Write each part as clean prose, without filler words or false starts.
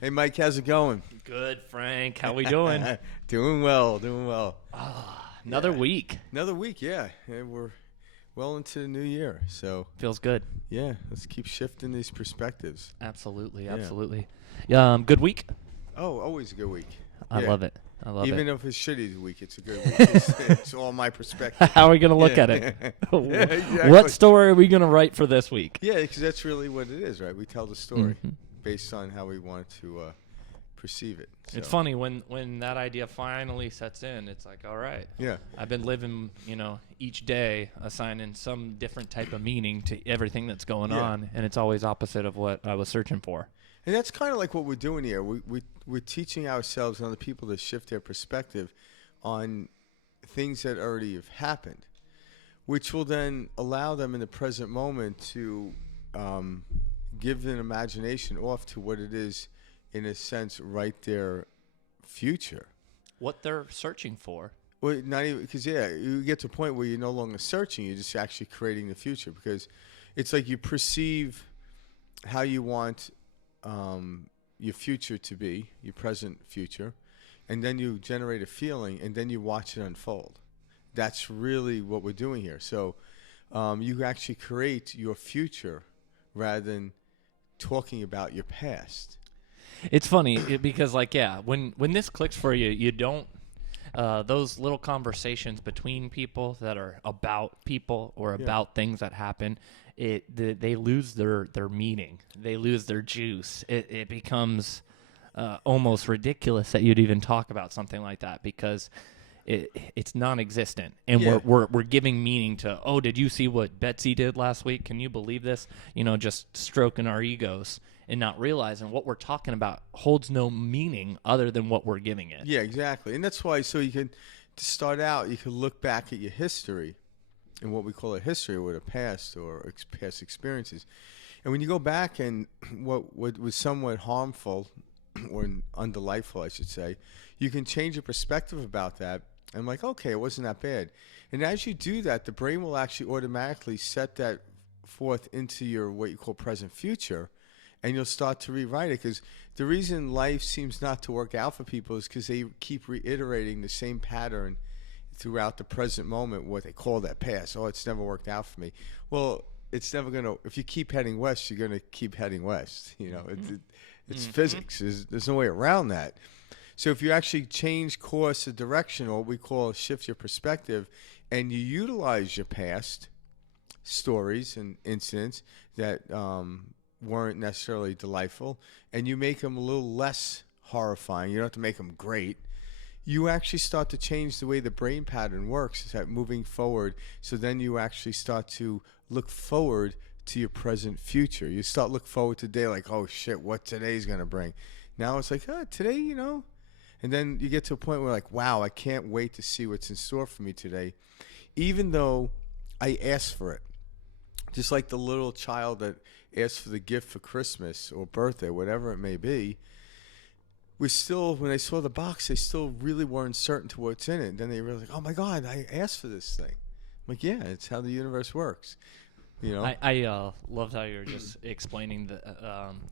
Hey, Mike, how's it going? Good, Frank. How we doing? Doing well, doing well. Another Yeah. week. Another week, yeah. And we're well into the new year. So, Feels good. yeah, let's keep shifting these perspectives. Absolutely, Yeah. absolutely. Good week. Oh, always a good week. I Yeah. love it. I love Even it. if it's shitty week, it's a good week. It's all my perspective. How are we gonna look Yeah. at it? Yeah, exactly. What story are we gonna write for this week? Yeah, because that's really what it is, right? We tell the story Mhm. based on how we want to perceive it. It's So, funny when that idea finally sets in. It's like, all right, Yeah. I've been living, each day assigning some different type of meaning to everything that's going Yeah. on, and it's always opposite of what I was searching for. And that's kind of like what we're doing here. We're teaching ourselves and other people to shift their perspective on things that already have happened, which will then allow them in the present moment to give an imagination off to what it is, in a sense, write their future. What they're searching for. Well, not even because you get to a point where you're no longer searching; you're just actually creating the future. Because it's like you perceive how you want your future to be, your present future, and then you generate a feeling, and then you watch it unfold. That's really what we're doing here. So you actually create your future rather than talking about your past. It's funny because, when this clicks for you, you don't those little conversations between people that are about people or about things that happen. They lose their meaning. They lose their juice. It becomes almost ridiculous that you'd even talk about something like that because it's non-existent, and Yeah. we're giving meaning to. Oh, did you see what Betsy did last week? Can you believe this? Just stroking our egos and not realizing what we're talking about holds no meaning other than what we're giving it. Yeah, exactly. And that's why, so you can, to start out, you can look back at your history and what we call a history or the past or past experiences. And when you go back and what was somewhat harmful or undelightful, I should say, you can change your perspective about that. And like, okay, it wasn't that bad. And as you do that, the brain will actually automatically set that forth into your what you call present future. And you'll start to rewrite it, because the reason life seems not to work out for people is because they keep reiterating the same pattern throughout the present moment, what they call that past. Oh, it's never worked out for me. Well, it's never going to, if you keep heading west, you're going to keep heading west. It's physics. There's no way around that. So if you actually change course or direction, or what we call shift your perspective, and you utilize your past stories and incidents that weren't necessarily delightful, and you make them a little less horrifying. You don't have to make them great. You actually start to change the way the brain pattern works, is that moving forward. So then you actually start to look forward to your present future. You start look forward to today, like, oh shit, what today's gonna bring. Now it's like, today, and then you get to a point where like, wow, I can't wait to see what's in store for me today, even though I asked for it. Just like the little child that asked for the gift for Christmas or birthday, whatever it may be, we still, when they saw the box, they still really weren't certain to what's in it. And then they realized, oh my God, I asked for this thing. I'm like, yeah, it's how the universe works. I loved how you were just explaining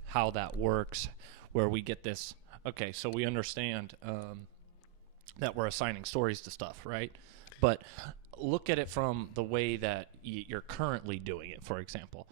how that works, where we get this. Okay, so we understand that we're assigning stories to stuff, right? But look at it from the way that you're currently doing it, for example.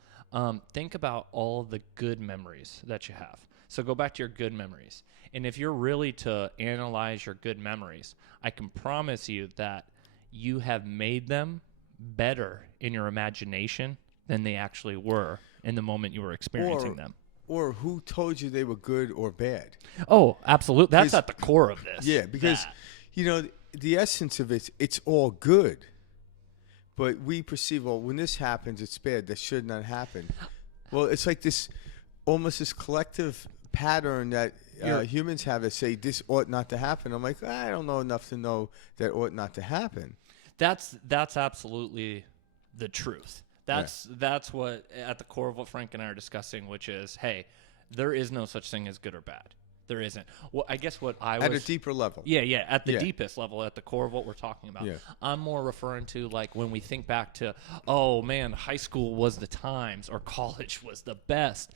Think about all the good memories that you have. So go back to your good memories. And if you're really to analyze your good memories, I can promise you that you have made them better in your imagination than they actually were in the moment you were experiencing them. Or who told you they were good or bad? Oh, absolutely. That's at the core of this. Yeah, because, the essence of it's all good. But we perceive, well, when this happens, it's bad. That should not happen. Well, it's like almost this collective pattern that humans have that say this ought not to happen. I'm like, I don't know enough to know that ought not to happen. That's absolutely the truth. That's what at the core of what Frank and I are discussing, which is, hey, there is no such thing as good or bad. There isn't. Well, I guess what I was... At a deeper level. Yeah, at the deepest level, at the core of what we're talking about. Yeah. I'm more referring to, like, when we think back to, oh, man, high school was the times or college was the best.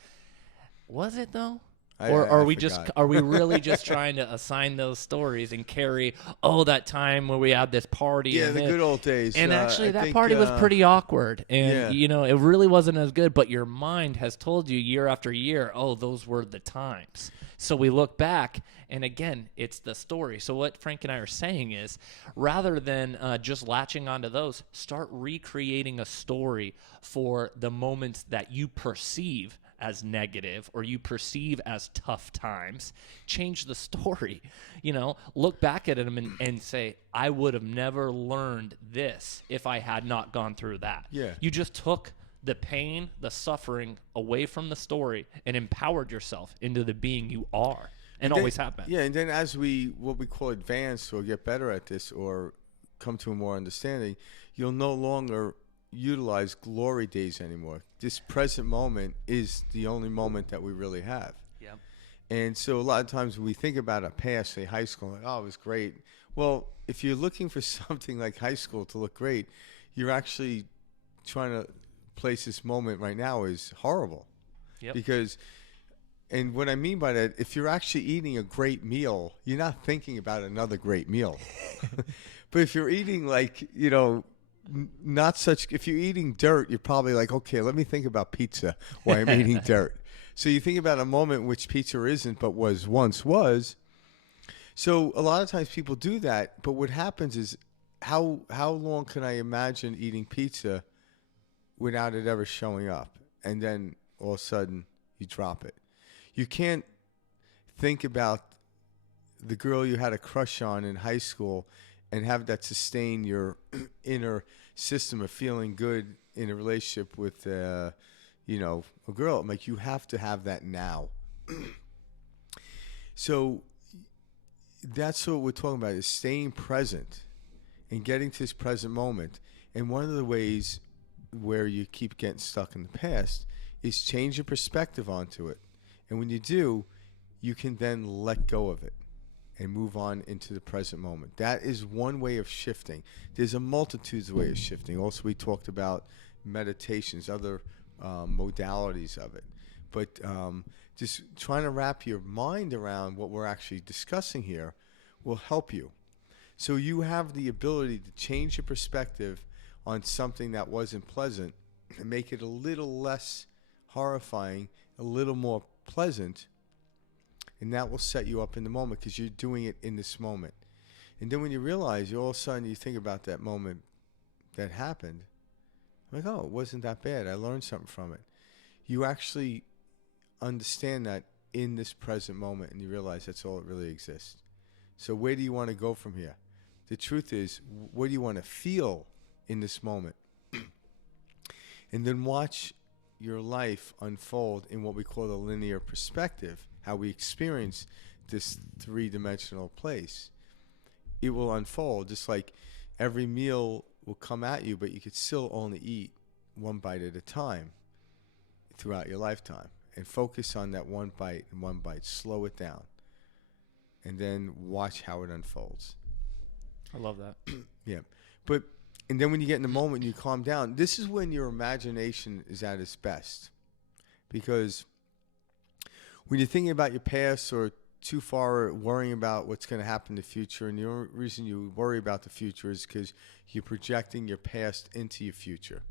Was it, though? Or I are we forgot. are we really just trying to assign those stories and carry, oh, that time where we had this party? Yeah, and the good old days. And actually, I that think, party was pretty awkward. And, yeah. it really wasn't as good. But your mind has told you year after year, oh, those were the times. So we look back, and again, it's the story. So what Frank and I are saying is, rather than just latching onto those, start recreating a story for the moments that you perceive as negative or you perceive as tough times. Change the story. Look back at them and say, I would have never learned this if I had not gone through that. Yeah. You just took the pain, the suffering away from the story and empowered yourself into the being you are and then, always have been. Yeah, and then as what we call advance or get better at this or come to a more understanding, you'll no longer utilize glory days anymore. This present moment is the only moment that we really have. Yep. And so a lot of times when we think about a past, say high school, like, oh, it was great. Well, if you're looking for something like high school to look great, you're actually trying to place this moment right now is horrible. Yep. Because, and what I mean by that, if you're actually eating a great meal, you're not thinking about another great meal. But if you're eating like, if you're eating dirt, you're probably like, okay, let me think about pizza while I'm eating dirt. So you think about a moment in which pizza isn't, but once was. So a lot of times people do that, but what happens is, how long can I imagine eating pizza without it ever showing up? And then all of a sudden you drop it. You can't think about the girl you had a crush on in high school and have that sustain your inner system of feeling good in a relationship with, a girl. Like, you have to have that now. So that's what we're talking about, is staying present and getting to this present moment. And one of the ways where you keep getting stuck in the past is change your perspective onto it. And when you do, you can then let go of it and move on into the present moment. That is one way of shifting. There's a multitude of ways of shifting. Also, we talked about meditations, other modalities of it. But just trying to wrap your mind around what we're actually discussing here will help you. So you have the ability to change your perspective on something that wasn't pleasant and make it a little less horrifying, a little more pleasant, and that will set you up in the moment because you're doing it in this moment. And then when you realize, all of a sudden you think about that moment that happened, like, oh, it wasn't that bad. I learned something from it. You actually understand that in this present moment, and you realize that's all that really exists. So where do you want to go from here? The truth is, what do you want to feel in this moment? And then watch your life unfold in what we call the linear perspective, how we experience this three-dimensional place. It will unfold just like every meal will come at you, but you could still only eat one bite at a time throughout your lifetime. And focus on that one bite and one bite. Slow it down. And then watch how it unfolds. I love that. Yeah. And then when you get in the moment and you calm down, this is when your imagination is at its best. Because when you're thinking about your past or too far worrying about what's going to happen in the future, and the only reason you worry about the future is because you're projecting your past into your future.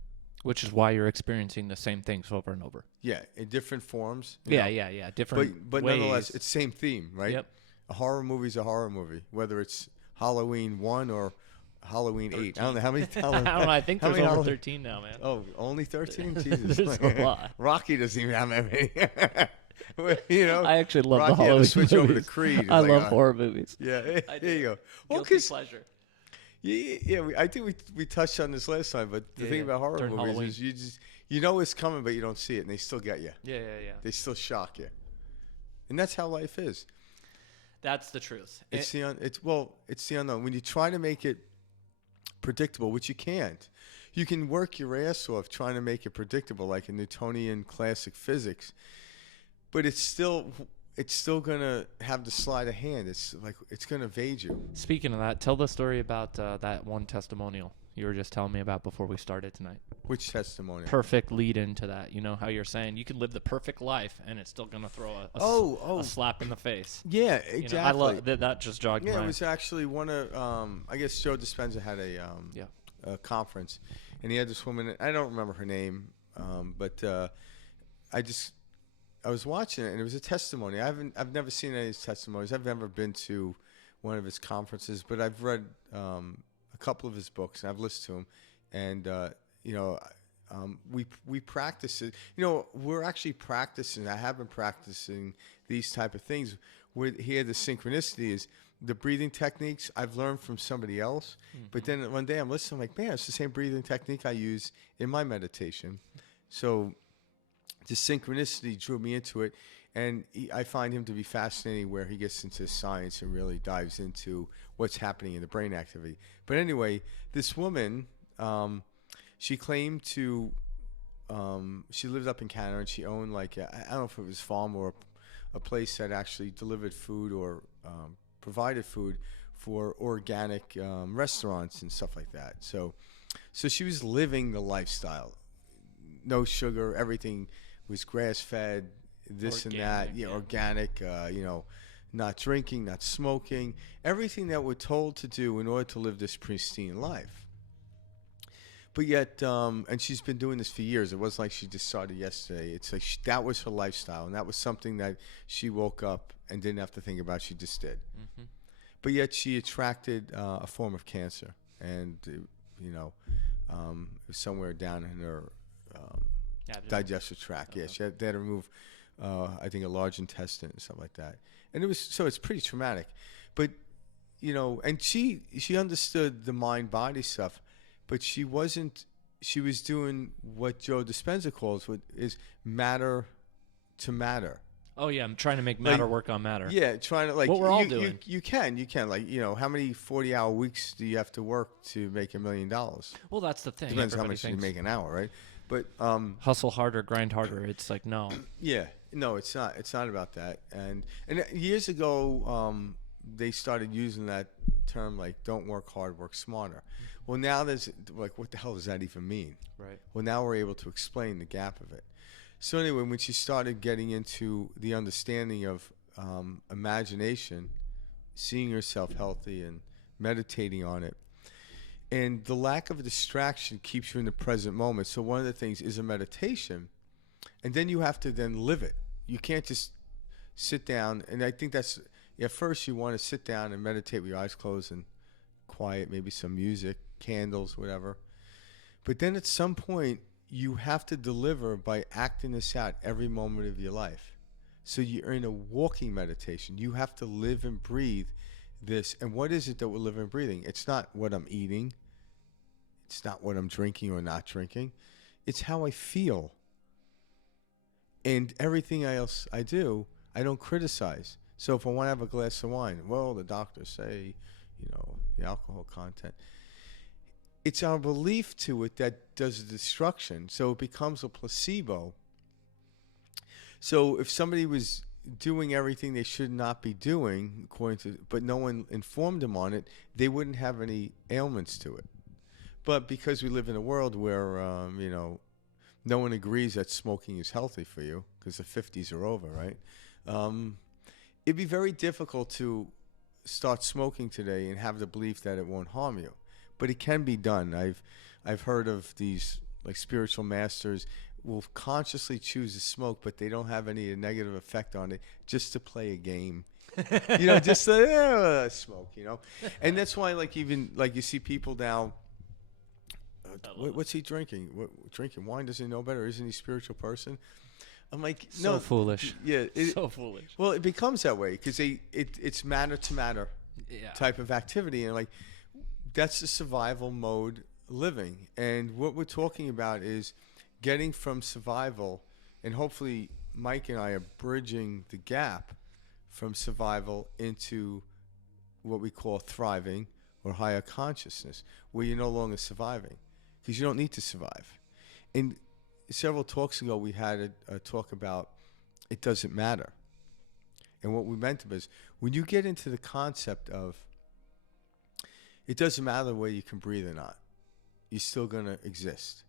Which is why you're experiencing the same things over and over. Yeah, in different forms. Yeah. Different But ways. nonetheless, it's the same theme, right? Yep. A horror movie is a horror movie, whether it's Halloween 1 or Halloween 13. 8. I don't know how many. I don't know. I think there's over 13 now, man. Oh, only 13? Jesus. There's a lot. Rocky doesn't even have that many. I actually love Rocky the Halloween had to switch movies. over to Creed. I love horror movies. Yeah, I there you go. Well, Guilty 'cause pleasure. I think we touched on this last time, but the thing about horror During movies Halloween. is you know it's coming, but you don't see it, and they still get you. Yeah. They still shock you, and that's how life is. That's the truth. It's the unknown. When you try to make it predictable, which you can't, you can work your ass off trying to make it predictable, like in Newtonian classic physics, but it's still gonna have the sleight of hand. It's going to evade you. Speaking of that, tell the story about that one testimonial you were just telling me about before we started tonight. Which testimony? Perfect lead into that. You know how you're saying you can live the perfect life and it's still going to throw a slap in the face. Yeah, exactly. You know, I love that. Just jogged Yeah, my. it was actually one of I guess Joe Dispenza had a conference, and he had this woman. I don't remember her name, but I was watching it, and it was a testimony. I've never seen any of his testimonies. I've never been to one of his conferences, but I've read a couple of his books, and I've listened to him, and we practice it. You know, we're actually practicing. I have been practicing these type of things. Where here the synchronicity is the breathing techniques I've learned from somebody else, but then one day I'm listening, I'm like, man, it's the same breathing technique I use in my meditation. So the synchronicity drew me into it, and I find him to be fascinating where he gets into science and really dives into what's happening in the brain activity. But anyway, this woman, she claimed to, she lived up in Canada, and she owned I don't know if it was a farm or a place that actually delivered food or provided food for organic restaurants and stuff like that. So she was living the lifestyle. No sugar, everything was grass-fed, this Organic, and that, organic, not drinking, not smoking, everything that we're told to do in order to live this pristine life. But yet, and she's been doing this for years. It wasn't like she just started yesterday. It's like that was her lifestyle, and that was something that she woke up and didn't have to think about. She just did. Mm-hmm. But yet she attracted a form of cancer, and, it was somewhere down in her digestive tract. Yeah, they had to remove, I think, a large intestine and stuff like that. And it's pretty traumatic. But, and she understood the mind-body stuff, but she was doing what Joe Dispenza calls is matter to matter. Oh, yeah, I'm trying to make matter work on matter. Yeah, trying to, what we're all doing. You can. How many 40-hour weeks do you have to work to make $1 million? Well, that's the thing. Depends how much you make an hour, right? But hustle harder, grind harder. It's like, no. Yeah, no, it's not. It's not about that. And years ago, they started using that term like, don't work hard, work smarter. Well, now there's like, what the hell does that even mean? Right. Well, now we're able to explain the gap of it. So anyway, when she started getting into the understanding of imagination, seeing yourself healthy and meditating on it, and the lack of a distraction keeps you in the present moment. So one of the things is a meditation, and then you have to then live it. You can't just sit down, and I think that's, at first you want to sit down and meditate with your eyes closed and quiet, maybe some music, candles, whatever. But then at some point, you have to deliver by acting this out every moment of your life. So you're in a walking meditation. You have to live and breathe this. And what is it that we're living and breathing? It's not what I'm eating. It's not what I'm drinking or not drinking. It's how I feel. And everything else I do, I don't criticize. So if I want to have a glass of wine, well, the doctors say, the alcohol content. It's our belief to it that does the destruction. So it becomes a placebo. So if somebody was doing everything they should not be doing, but no one informed them on it, they wouldn't have any ailments to it. But because we live in a world where, no one agrees that smoking is healthy for you because the 50s are over, right? It'd be very difficult to start smoking today and have the belief that it won't harm you. But it can be done. I've heard of these like spiritual masters will consciously choose to smoke, but they don't have any negative effect on it, just to play a game. Just to smoke, And that's why, even you see people now, what's he drinking? Drinking wine? Does he know better? Isn't he a spiritual person? I'm like, no. So foolish. Yeah. So foolish. Well, it becomes that way because it's matter to matter type of activity. And that's the survival mode living. And what we're talking about is getting from survival, and hopefully Mike and I are bridging the gap from survival into what we call thriving or higher consciousness, where you're no longer surviving because you don't need to survive. And several talks ago, we had a talk about it doesn't matter. And what we meant was when you get into the concept of it doesn't matter whether you can breathe or not. you're still going to exist.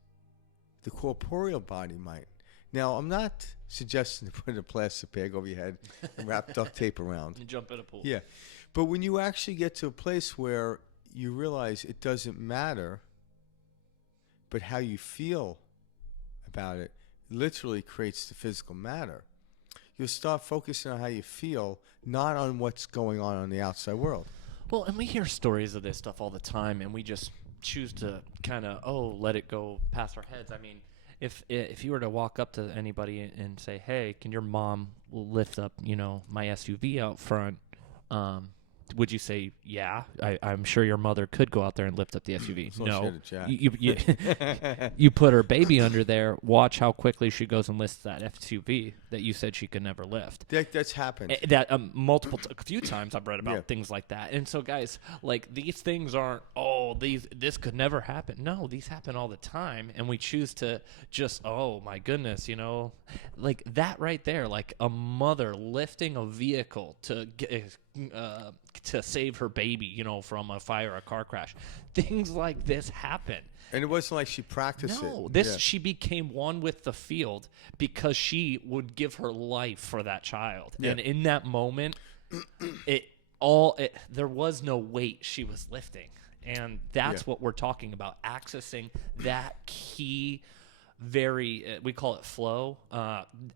The corporeal body might. Now, I'm not suggesting to put a plastic bag over your head and wrap duct tape around. You jump in a pool. Yeah. But when you actually get to a place where you realize it doesn't matter, but how you feel about it literally creates the physical matter. You'll start focusing on how you feel, not on what's going on the outside world. Well, and we hear stories of this stuff all the time, and we just choose to kind of, let it go past our heads. I mean, if you were to walk up to anybody and say, hey, can your mom lift up, my SUV out front, would you say, yeah, I'm sure your mother could go out there and lift up the SUV? No. You put her baby under there, watch how quickly she goes and lifts that SUV that you said she could never lift. That's happened. A few times I've read about things like that. And so, guys, like, these things aren't, this could never happen. No, these happen all the time, and we choose to just, oh, my goodness, like that right there, like a mother lifting a vehicle to save her baby, from a fire or a car crash. Things like this happen. And it wasn't like she practiced it. No, she became one with the field because she would give her life for that child. Yeah. And in that moment, there was no weight she was lifting. And that's what we're talking about, accessing that key, we call it flow,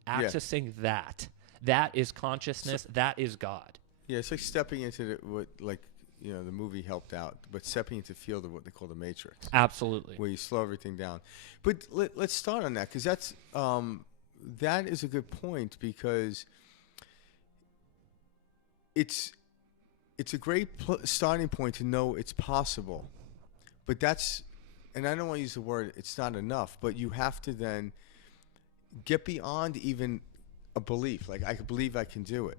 accessing that. That is consciousness. That is God. Yeah, it's like stepping into the movie helped out, but stepping into the field of what they call the matrix. Absolutely. Where you slow everything down. But let's start on that, because that is a good point, because it's a great starting point to know it's possible. But and I don't want to use the word it's not enough, but you have to then get beyond even a belief. Like, I believe I can do it.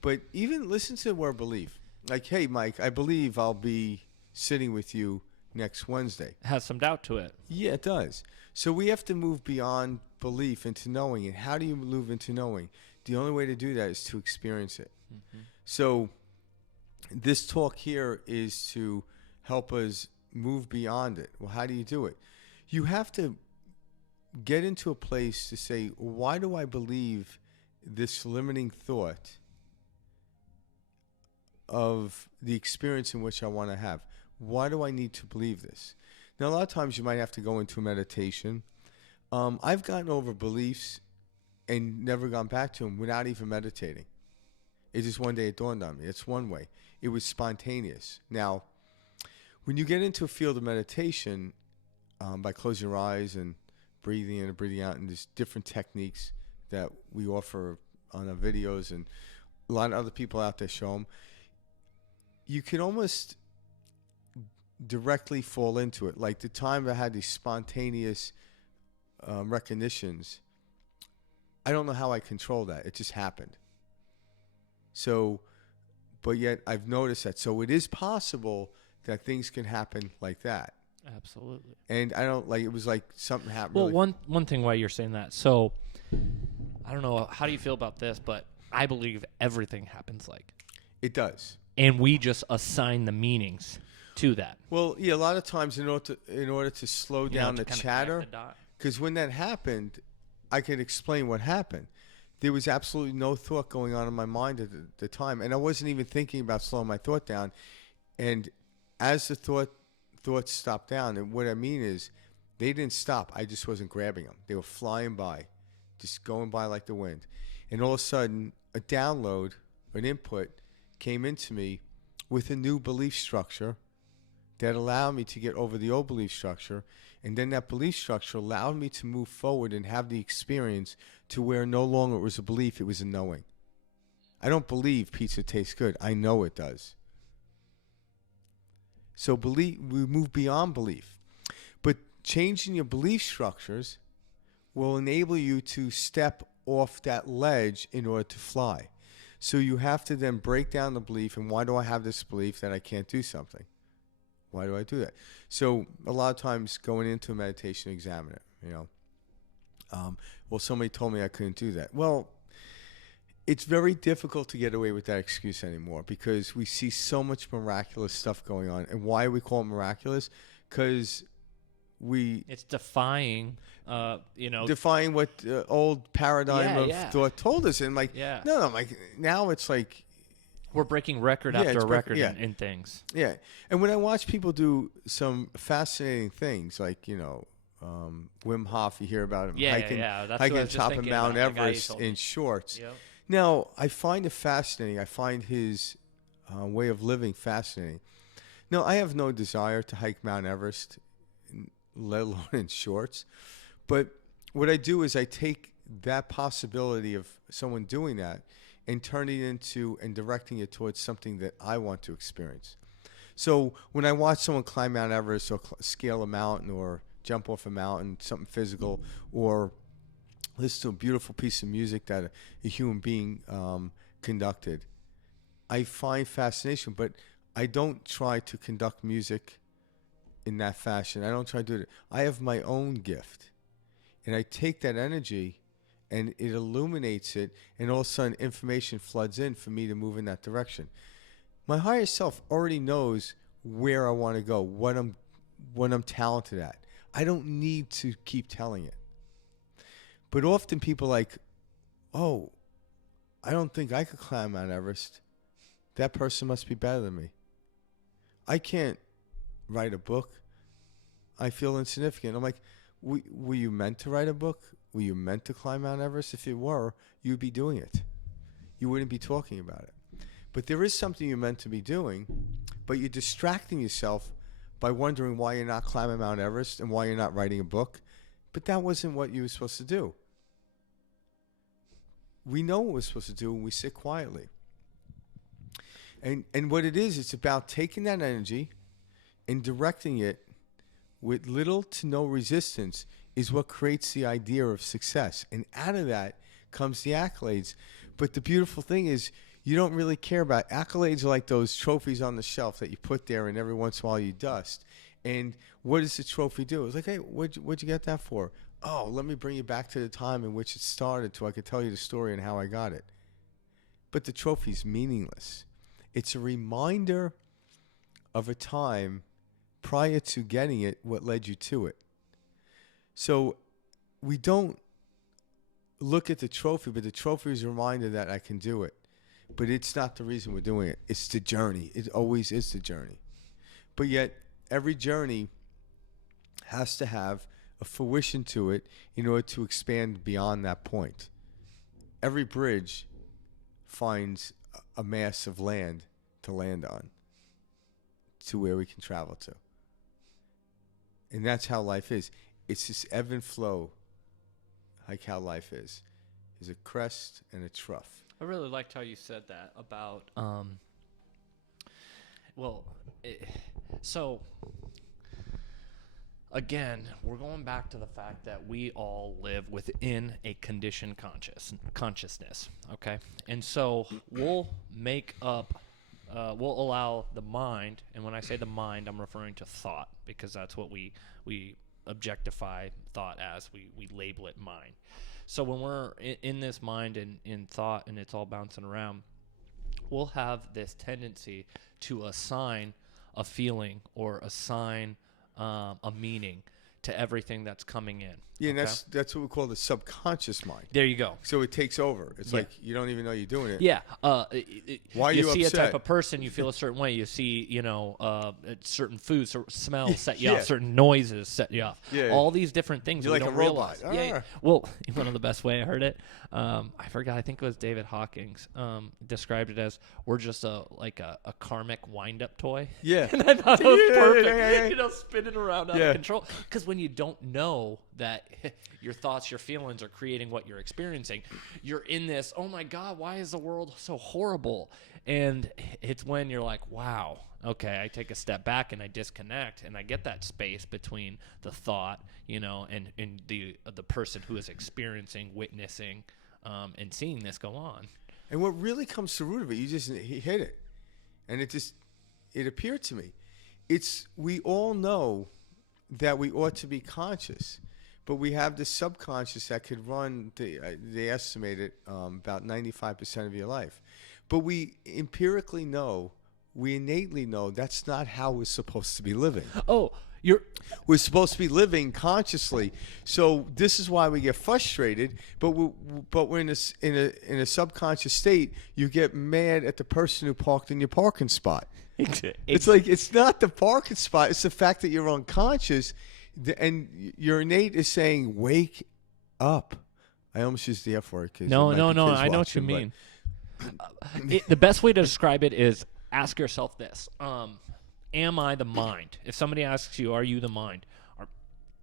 But even listen to the word belief. Like, hey, Mike, I believe I'll be sitting with you next Wednesday. It has some doubt to it. Yeah, it does. So we have to move beyond belief into knowing. And how do you move into knowing? The only way to do that is to experience it. Mm-hmm. So this talk here is to help us move beyond it. Well, how do you do it? You have to get into a place to say, why do I believe this limiting thought of the experience in which I want to have? Why do I need to believe this? Now, a lot of times you might have to go into a meditation. I've gotten over beliefs and never gone back to them without even meditating. It just one day it dawned on me. It's one way. It was spontaneous. Now, when you get into a field of meditation, by closing your eyes and breathing in and breathing out, and there's different techniques that we offer on our videos, and a lot of other people out there show them, you can almost directly fall into it. Like the time I had these spontaneous recognitions, I don't know how I control that. It just happened. So, but yet I've noticed that. So it is possible that things can happen like that. Absolutely. And I don't it was like something happened. Well, really. One thing why you're saying that. So I don't know, how do you feel about this, but I believe everything happens like. It does. And we just assign the meanings to that. Well, yeah, a lot of times in order to slow down the chatter, because when that happened, I could explain what happened. There was absolutely no thought going on in my mind at the time, and I wasn't even thinking about slowing my thought down. And as the thoughts stopped down, and what I mean is they didn't stop. I just wasn't grabbing them. They were flying by, just going by like the wind. And all of a sudden, a download, an input, came into me with a new belief structure that allowed me to get over the old belief structure. And then that belief structure allowed me to move forward and have the experience to where no longer it was a belief, it was a knowing. I don't believe pizza tastes good. I know it does. So we move beyond belief. But changing your belief structures will enable you to step off that ledge in order to fly. So you have to then break down the belief, and why do I have this belief that I can't do something? Why do I do that? So a lot of times going into a meditation, examine it, well, somebody told me I couldn't do that. Well, it's very difficult to get away with that excuse anymore because we see so much miraculous stuff going on. And why we call it miraculous? because it's defying, defying what old paradigm of yeah. thought told us. And like, Yeah. no, I'm like, now it's like, we're breaking record Yeah, after it's record breaking- in things. yeah. And when I watch people do some fascinating things, like, Wim Hof, you hear about him Yeah, hiking, yeah, that's hiking what I on was just top of thinking Mount about, the guy you Everest told me. in shorts. Yep. Now, I find it fascinating. I find his way of living fascinating. No, I have no desire to hike Mount Everest, let alone in shorts. But what I do is I take that possibility of someone doing that and turning it into and directing it towards something that I want to experience. So when I watch someone climb Mount Everest or scale a mountain or jump off a mountain, something physical, or listen to a beautiful piece of music that a human being conducted, I find fascination, but I don't try to conduct music in that fashion. I don't try to do it. I have my own gift, and I take that energy and it illuminates it, and all of a sudden information floods in for me to move in that direction. My higher self already knows where I want to go, what I'm talented at. I don't need to keep telling it. But often people are like, oh, I don't think I could climb Mount Everest. That person must be better than me. I can't write a book. I feel insignificant. I'm like, were you meant to write a book? Were you meant to climb Mount Everest? If you were, you'd be doing it. You wouldn't be talking about it. But there is something you're meant to be doing, but you're distracting yourself by wondering why you're not climbing Mount Everest and why you're not writing a book. But that wasn't what you were supposed to do. We know what we're supposed to do when we sit quietly. And what it is, it's about taking that energy and directing it with little to no resistance is what creates the idea of success. And out of that comes the accolades. But the beautiful thing is you don't really care about accolades are like those trophies on the shelf that you put there and every once in a while you dust. And what does the trophy do? It's like, hey, what'd you get that for? Oh, let me bring you back to the time in which it started so I could tell you the story and how I got it. But the trophy's meaningless. It's a reminder of a time prior to getting it, what led you to it. So we don't look at the trophy, but the trophy is a reminder that I can do it. But it's not the reason we're doing it. It's the journey. It always is the journey. But yet, every journey has to have a fruition to it in order to expand beyond that point. Every bridge finds a mass of land to land on, to where we can travel to. And that's how life is. It's this ebb and flow, like how life is. There's a crest and a trough. I really liked how you said that about, so again, we're going back to the fact that we all live within a conditioned consciousness, okay? And so we'll make up, we'll allow the mind, and when I say the mind, I'm referring to thought, because that's what we objectify thought as. We label it mind. So when we're in this mind and in thought and it's all bouncing around, we'll have this tendency to assign a feeling or assign a meaning to everything that's coming in. Yeah, okay? and that's what we call the subconscious mind. There you go. So it takes over. It's Yeah. like you don't even know you're doing it. Yeah. Why are you you see upset? a type of person, you feel a certain way. You see, certain foods or smells set you Yeah. off. Certain noises set you off. Yeah. All these different things You're we like don't a robot. realize. Yeah. Well, one of the best way I heard it, I forgot. I think it was David Hawkins described it as we're just a karmic wind-up toy. Yeah. And I thought it was Yeah, perfect. yeah. Spinning around out Yeah. of control. Because when you don't know that your thoughts, your feelings are creating what you're experiencing, you're in this, oh my God, why is the world so horrible? And it's when you're like, wow, okay, I take a step back and I disconnect and I get that space between the thought, and the person who is experiencing, witnessing, and seeing this go on. And what really comes to the root of it, he hit it. And it appeared to me. We all know that we ought to be conscious, but we have this subconscious that could run, they estimate it, about 95% of your life. But we empirically know, we innately know that's not how we're supposed to be living. Oh, We're supposed to be living consciously. So this is why we get frustrated. But we're in a subconscious state. You get mad at the person who parked in your parking spot. It's like it's not the parking spot. It's the fact that you're unconscious, and your innate is saying, "Wake up." I almost used the F word. No. I know what you mean. The best way to describe it is ask yourself this. Am I the mind? If somebody asks you, are you the mind?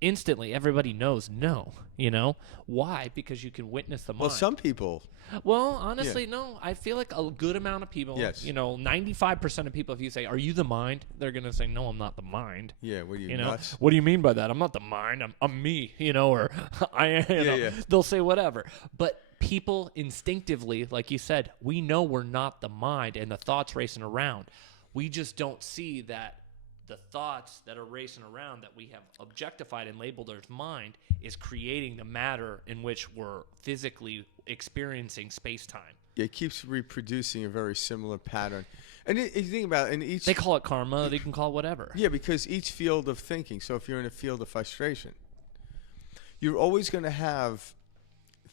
Instantly, everybody knows no. You know? Why? Because you can witness the mind. Well, some people. Well, honestly, no. I feel like a good amount of people, yes. 95% of people, if you say, are you the mind? They're going to say, no, I'm not the mind. Yeah, what are you nuts? What do you mean by that? I'm not the mind. I'm me, or I am. They'll say whatever. But people instinctively, like you said, we know we're not the mind and the thoughts racing around. We just don't see that the thoughts that are racing around that we have objectified and labeled as mind is creating the matter in which we're physically experiencing space-time. Yeah, it keeps reproducing a very similar pattern. And if you think about it, in each... They call it karma. They can call it whatever. Yeah, because each field of thinking, so if you're in a field of frustration, you're always going to have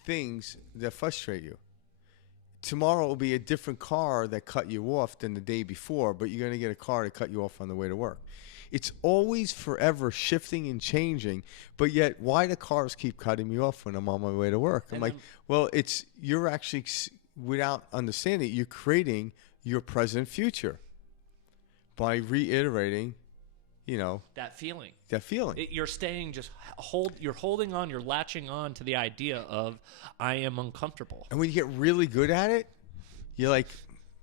things that frustrate you. Tomorrow will be a different car that cut you off than the day before, but you're going to get a car to cut you off on the way to work. It's always forever shifting and changing, but yet why do cars keep cutting me off when I'm on my way to work? I'm like, well, you're actually, without understanding, you're creating your present future by reiterating, that feeling. You're staying you're holding on, you're latching on to the idea of I am uncomfortable. And when you get really good at it, you're like,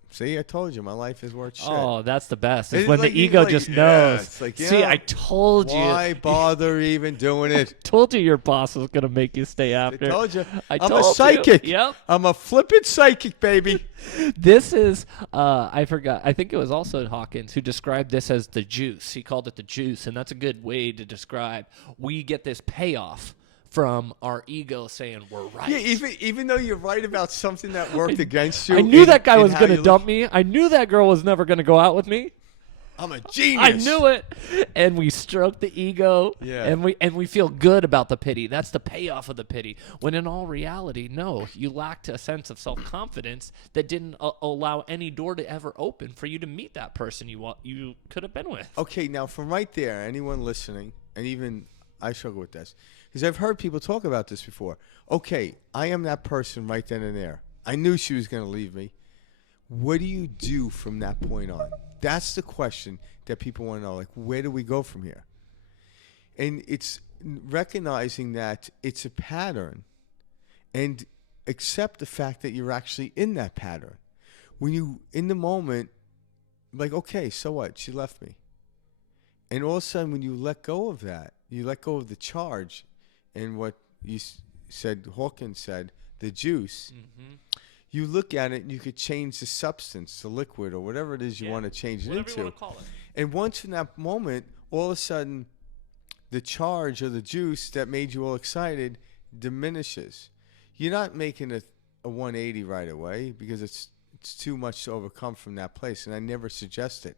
see, I told you, my life is worth shit. Oh, that's the best. It's when the ego just knows. It's like, see, I told you. Why bother even doing it? Told you your boss was going to make you stay after. I told you. I'm a psychic. Yep. I'm a flippin' psychic, baby. This is, I forgot. I think it was also Hawkins who described this as the juice. He called it the juice, and that's a good way to describe. We get this payoff from our ego saying we're right. Yeah, even though you're right about something that worked against you. I knew that guy was going to dump me. I knew that girl was never going to go out with me. I'm a genius. I knew it. And we stroke the ego. Yeah. And we feel good about the pity. That's the payoff of the pity. When in all reality, no, you lacked a sense of self-confidence that didn't allow any door to ever open for you to meet that person you could have been with. Okay, now from right there, anyone listening, and even I struggle with this, because I've heard people talk about this before. Okay, I am that person right then and there. I knew she was going to leave me. What do you do from that point on? That's the question that people want to know. Like, where do we go from here? And it's recognizing that it's a pattern and accept the fact that you're actually in that pattern. When you, in the moment, like, okay, so what? She left me. And all of a sudden, when you let go of that, you let go of the charge and what you said, Hawkins said, the juice, you look at it and you could change the substance, the liquid, or whatever it is you want to change it into. Whatever you want to call it. And once in that moment, all of a sudden, the charge or the juice that made you all excited diminishes. You're not making a 180 right away because it's too much to overcome from that place, and I never suggest it.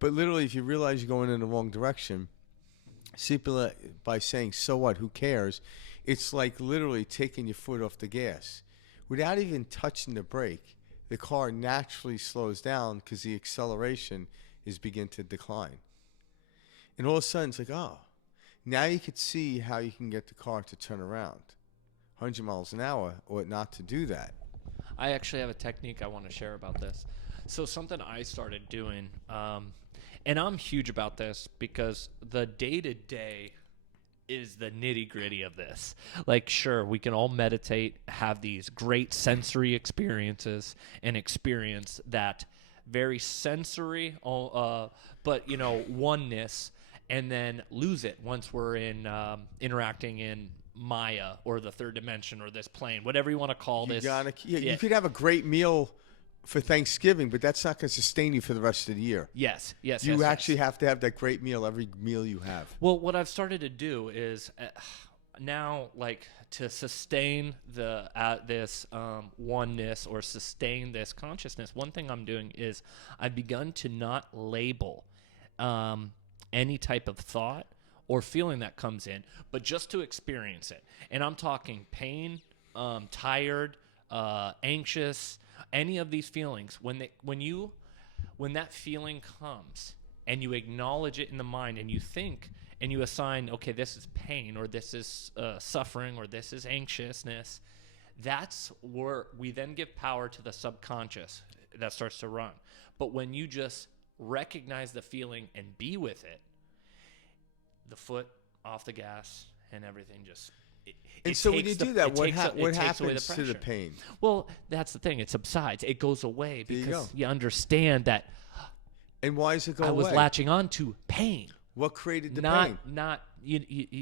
But literally, if you realize you're going in the wrong direction, simply by saying, so what, who cares? It's like literally taking your foot off the gas. Without even touching the brake, the car naturally slows down because the acceleration is begin to decline. And all of a sudden, it's like, oh, now you could see how you can get the car to turn around 100 miles an hour or not to do that. I actually have a technique I want to share about this. So something I started doing, and I'm huge about this because the day-to-day is the nitty-gritty of this. Like, sure, we can all meditate, have these great sensory experiences, and experience that very sensory, but, oneness, and then lose it once we're in interacting in Maya or the third dimension or this plane, whatever you want to call this. You could have a great meal for Thanksgiving, but that's not going to sustain you for the rest of the year. Yes. You actually have to have that great meal every meal you have. Well, what I've started to do is now, like, to sustain this oneness or sustain this consciousness, one thing I'm doing is I've begun to not label any type of thought or feeling that comes in, but just to experience it. And I'm talking pain, tired, anxious, any of these feelings. When that feeling comes and you acknowledge it in the mind and you think and you assign, okay, this is pain, or this is suffering, or this is anxiousness, that's where we then give power to the subconscious that starts to run. But when you just recognize the feeling and be with it, the foot off the gas and everything just... And so when you do that, what happens to the pain? Well, that's the thing. It subsides. It goes away because you understand that. And why does it go away? I was latching on to pain. What created the pain?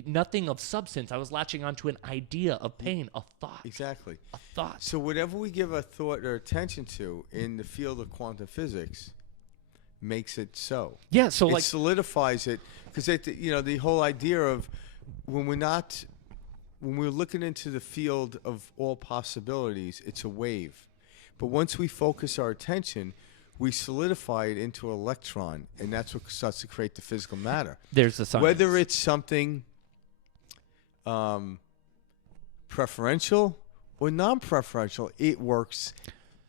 Nothing of substance. I was latching onto an idea of pain, a thought. Exactly. A thought. So whatever we give a thought or attention to in the field of quantum physics makes it so. Yeah. So it solidifies it, because the whole idea of when we're looking into the field of all possibilities, it's a wave. But once we focus our attention, we solidify it into an electron, and that's what starts to create the physical matter. There's the science. Whether it's something preferential or non-preferential, it works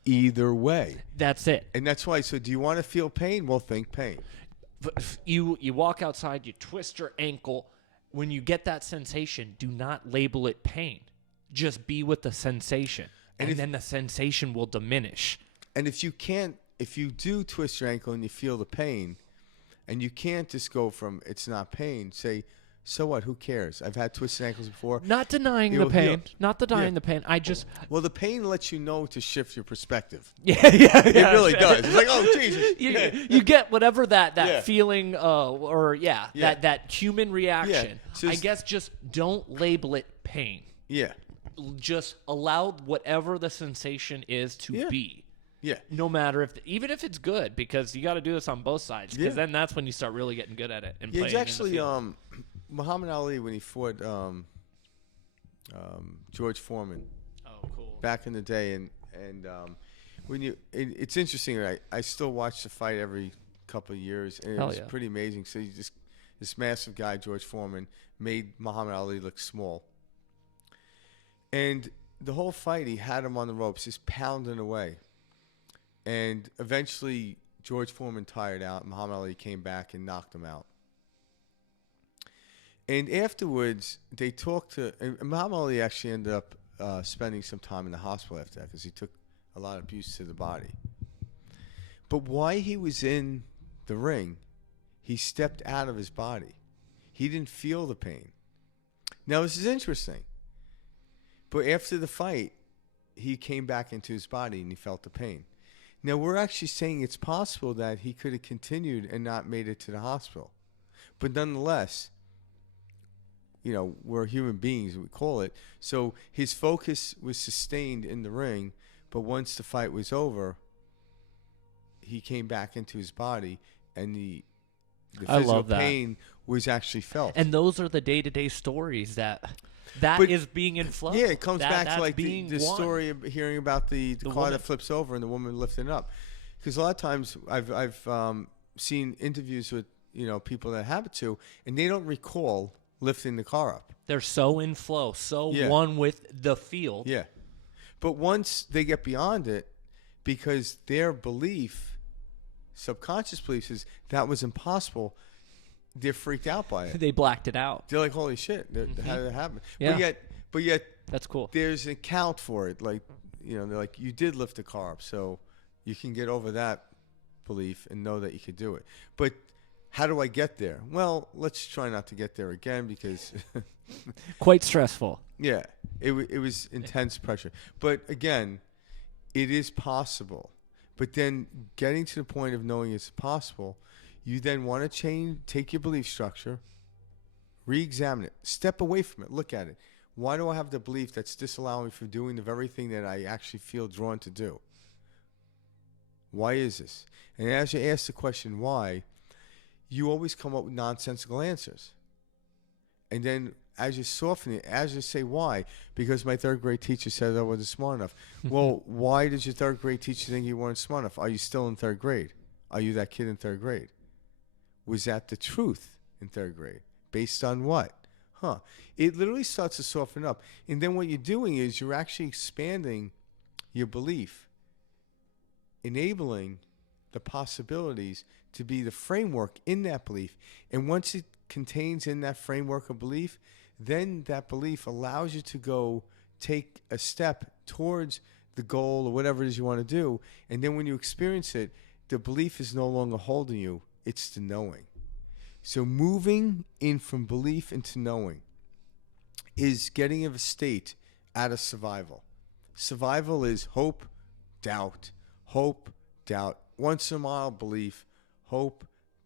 either way. That's it. And that's why, so do you want to feel pain? Well, think pain. You walk outside, you twist your ankle. When you get that sensation, do not label it pain. Just be with the sensation, and then the sensation will diminish. And if you do twist your ankle and you feel the pain, and you can't just go from it's not pain, say, so what? Who cares? I've had twisted ankles before. Not denying the pain. Not denying the pain. Well, the pain lets you know to shift your perspective. Yeah. It really does. It's like, oh, Jesus. You get whatever that feeling that human reaction. I guess just don't label it pain. Yeah. Just allow whatever the sensation is to be. Yeah. No matter even if it's good, because you got to do this on both sides, because then that's when you start really getting good at it. And it's actually Muhammad Ali, when he fought George Foreman. Oh, cool. Back in the day, and it's interesting. I still watch the fight every couple of years, and it was pretty amazing. So this massive guy, George Foreman, made Muhammad Ali look small, and the whole fight he had him on the ropes, just pounding away, and eventually George Foreman tired out. Muhammad Ali came back and knocked him out. And afterwards, they talked to... And Muhammad Ali actually ended up spending some time in the hospital after that, because he took a lot of abuse to the body. But while he was in the ring, he stepped out of his body. He didn't feel the pain. Now, this is interesting. But after the fight, he came back into his body and he felt the pain. Now, we're actually saying it's possible that he could have continued and not made it to the hospital. But nonetheless... we're human beings, we call it. So his focus was sustained in the ring, but once the fight was over, he came back into his body, and the physical pain was actually felt. And those are the day-to-day stories that is being in flow. Yeah, it comes back to like the story of hearing about the car that flips over and the woman lifting it up. Because a lot of times I've seen interviews with people that have it too, and they don't recall lifting the car up. They're so in flow, one with the field. Yeah. But once they get beyond it, because their belief, subconscious belief, is that was impossible, they're freaked out by it. They blacked it out. They're like, holy shit, how did that happen? Yeah. But yet that's cool. There's an account for it. Like, they're like, you did lift the car up, so you can get over that belief and know that you could do it. But how do I get there? Well, let's try not to get there again, because... Quite stressful. Yeah. It was intense pressure. But again, it is possible. But then getting to the point of knowing it's possible, you then want to take your belief structure, re-examine it, step away from it, look at it. Why do I have the belief that's disallowing me from doing the very thing that I actually feel drawn to do? Why is this? And as you ask the question why, you always come up with nonsensical answers. And then as you soften it, as you say why, because my third grade teacher said I wasn't smart enough. Well, why did your third grade teacher think you weren't smart enough? Are you still in third grade? Are you that kid in third grade? Was that the truth in third grade? Based on what? Huh. It literally starts to soften up. And then what you're doing is you're actually expanding your belief, enabling the possibilities to be the framework in that belief. And once it contains in that framework of belief, then that belief allows you to go take a step towards the goal or whatever it is you want to do. And then when you experience it, the belief is no longer holding you, it's the knowing. So moving in from belief into knowing is getting of a state out of survival. Survival is hope, doubt, hope, doubt. Once in a while, belief, hope,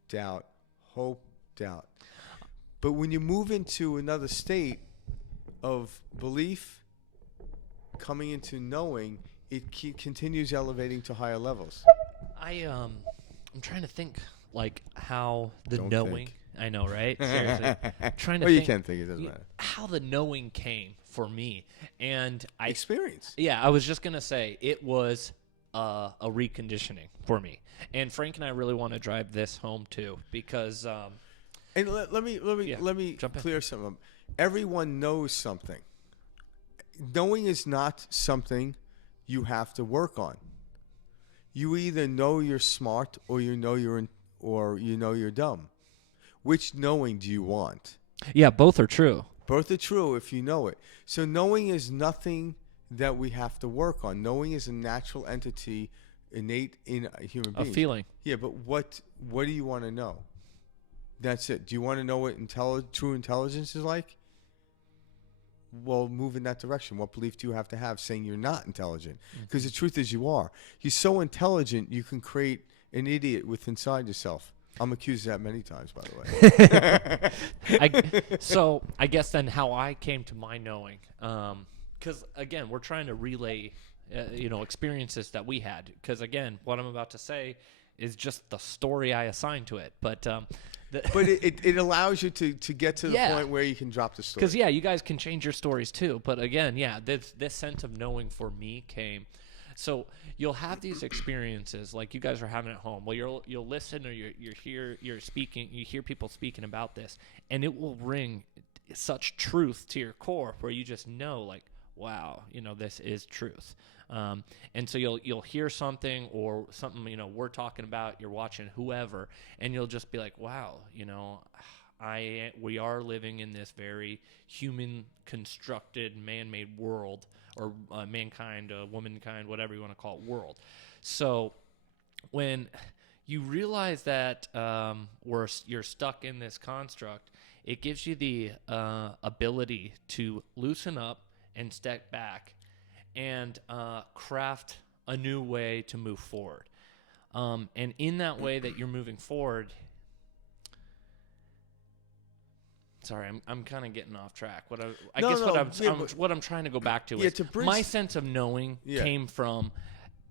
doubt, hope, doubt. But when you move into another state of belief, coming into knowing, it continues elevating to higher levels. I'm trying to think like how the Don't knowing. think. I know, right? Seriously, trying to Well, you think. can think, it doesn't matter. How the knowing came for me, and Experience. Yeah, I was just gonna say it was a reconditioning for me, and Frank and I really want to drive this home too because. And let me jump in. clear something up. Everyone knows something. Knowing is not something you have to work on. You either know you're smart or you know you're dumb. Which knowing do you want? Yeah, both are true. Both are true if you know it. So knowing is nothing that we have to work on. Knowing is a natural entity innate in human beings. A feeling. Yeah, but what do you want to know? That's it. Do you want to know what true intelligence is like? Well, move in that direction. What belief do you have to have saying you're not intelligent? Because the truth is you are. You're so intelligent, you can create an idiot with inside yourself. I'm accused of that many times, by the way. So I guess then how I came to my knowing, because again, we're trying to relay, experiences that we had. Because again, what I'm about to say is just the story I assigned to it. But but it allows you to get to the point where you can drop the story. Because you guys can change your stories too. But again, this sense of knowing for me came. So you'll have these experiences like you guys are having at home. Well, you'll listen or you're speaking. You hear people speaking about this, and it will ring such truth to your core where you just know, like, wow, this is truth. And so you'll hear something or something, we're talking about, you're watching whoever, and you'll just be like, wow, we are living in this very human constructed, man-made world, or mankind, womankind, whatever you want to call it, world. So when you realize that you're stuck in this construct, it gives you the ability to loosen up and step back and craft a new way to move forward. And in that way that you're moving forward, sorry, I'm kind of getting off track. What I'm trying to go back to is my sense of knowing came from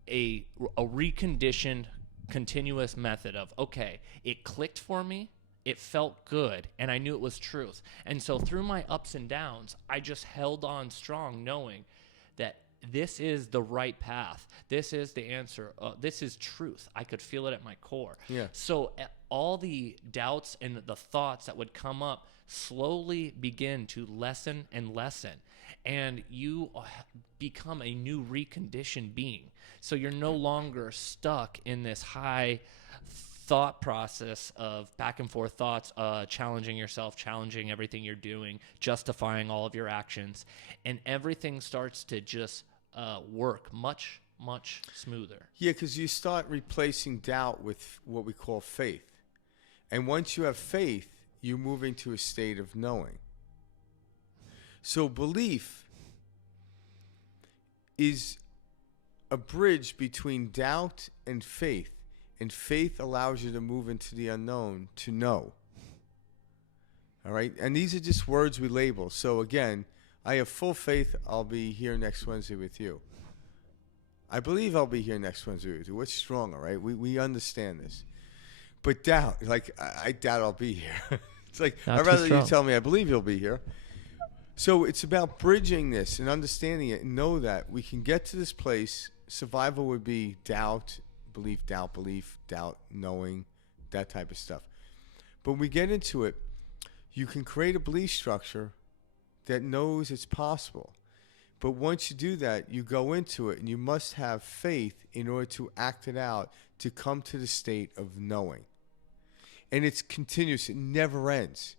a reconditioned, continuous method of, okay, it clicked for me. It felt good, and I knew it was truth. And so through my ups and downs, I just held on strong, knowing that this is the right path. This is the answer. This is truth. I could feel it at my core. Yeah. So all the doubts and the thoughts that would come up slowly begin to lessen and lessen. And you become a new reconditioned being. So you're no longer stuck in this high thought process of back and forth thoughts, challenging yourself, challenging everything you're doing, justifying all of your actions. And everything starts to just work much, much smoother. Yeah, because you start replacing doubt with what we call faith. And once you have faith, you move into a state of knowing. So belief is a bridge between doubt and faith. And faith allows you to move into the unknown, to know. All right? And these are just words we label. So again, I have full faith I'll be here next Wednesday with you. I believe I'll be here next Wednesday with you. What's stronger, right? We understand this. But doubt, like, I doubt I'll be here. It's like, I'd rather you tell me I believe you'll be here. So it's about bridging this and understanding it and know that we can get to this place. Survival would be doubt, belief, doubt, knowing, that type of stuff. But when we get into it, you can create a belief structure that knows it's possible. But once you do that, you go into it, and you must have faith in order to act it out, to come to the state of knowing. And it's continuous. It never ends.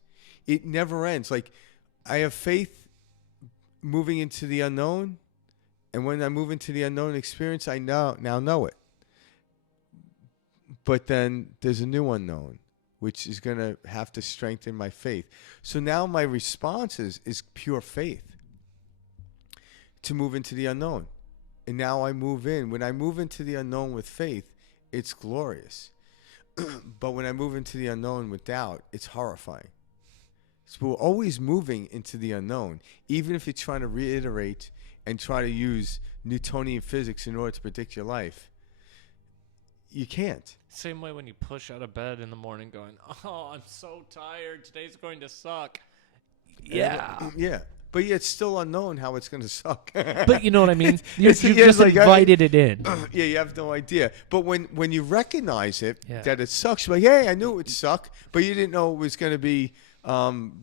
It never ends. Like, I have faith moving into the unknown, and when I move into the unknown experience, I now know it. But then there's a new unknown, which is going to have to strengthen my faith. So now my response is pure faith to move into the unknown. And now I move in. When I move into the unknown with faith, it's glorious. But when I move into the unknown with doubt, it's horrifying. So we're always moving into the unknown, even if you're trying to reiterate and try to use Newtonian physics in order to predict your life. You can't. Same way when you push out of bed in the morning going, oh, I'm so tired. Today's going to suck. Yeah. Yeah. But yet it's still unknown how it's going to suck. But you know what I mean? You've just like, invited it in. Yeah, you have no idea. But when you recognize it, Yeah. that it sucks, you're like, hey, I knew it would suck, but you didn't know it was going to be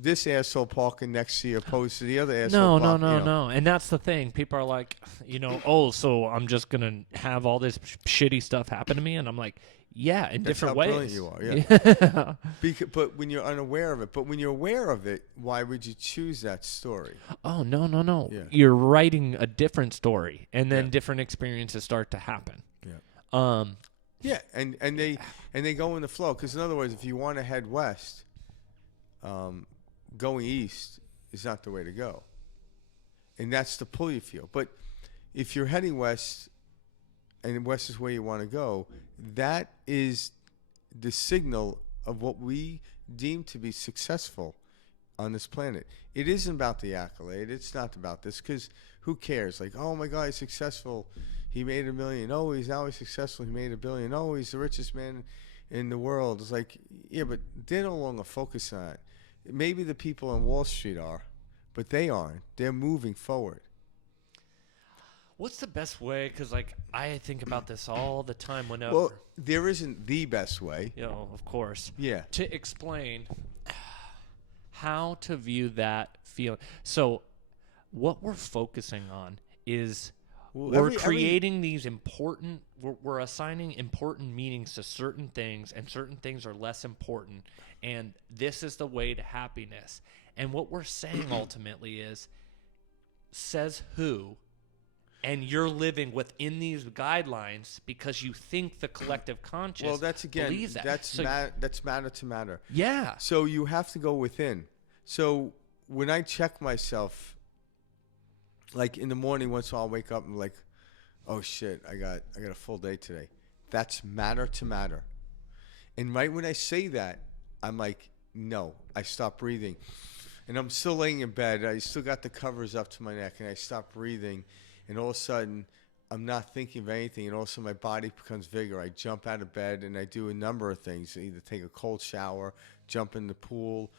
this asshole parking next to you opposed to the other asshole parking. No. And that's the thing. People are like, oh, so I'm just going to have all this shitty stuff happen to me? And I'm like, yeah, in That's different how ways. Brilliant you are, yeah. But when you're unaware of it, but when you're aware of it, why would you choose that story? Oh, no. Yeah. You're writing a different story, and then Yeah. different experiences start to happen. Yeah. Yeah, and they go in the flow. Because in other words, if you want to head west, going east is not the way to go, and that's the pull you feel. But if you're heading west, and west is where you want to go, that is the signal of what we deem to be successful on this planet. It isn't about the accolade. It's not about this, because who cares? Like, oh my God, he's successful. He made $1 million. Oh, he's successful. He made $1 billion. Oh, he's the richest man in the world. It's like, yeah, but they're no longer focused on it. Maybe the people on Wall Street are, but they aren't. They're moving forward. What's the best way? Because, I think about this all the time whenever. Well, there isn't the best way. Of course. Yeah. To explain how to view that feeling. So, what we're focusing on is we're creating these important, we're assigning important meanings to certain things, and certain things are less important. And this is the way to happiness. And what we're saying ultimately is, says who? And you're living within these guidelines because you think the collective conscious. Well, that's believes that. That's matter to matter. Yeah. So you have to go within. So when I check myself, like in the morning, once in a while, I'll wake up and like, oh shit, I got a full day today. That's matter to matter. And right when I say that, I'm like, no, I stop breathing, and I'm still laying in bed. I still got the covers up to my neck, and I stop breathing. And all of a sudden, I'm not thinking of anything, and all of a sudden my body becomes vigor. I jump out of bed, and I do a number of things. I either take a cold shower, jump in the pool,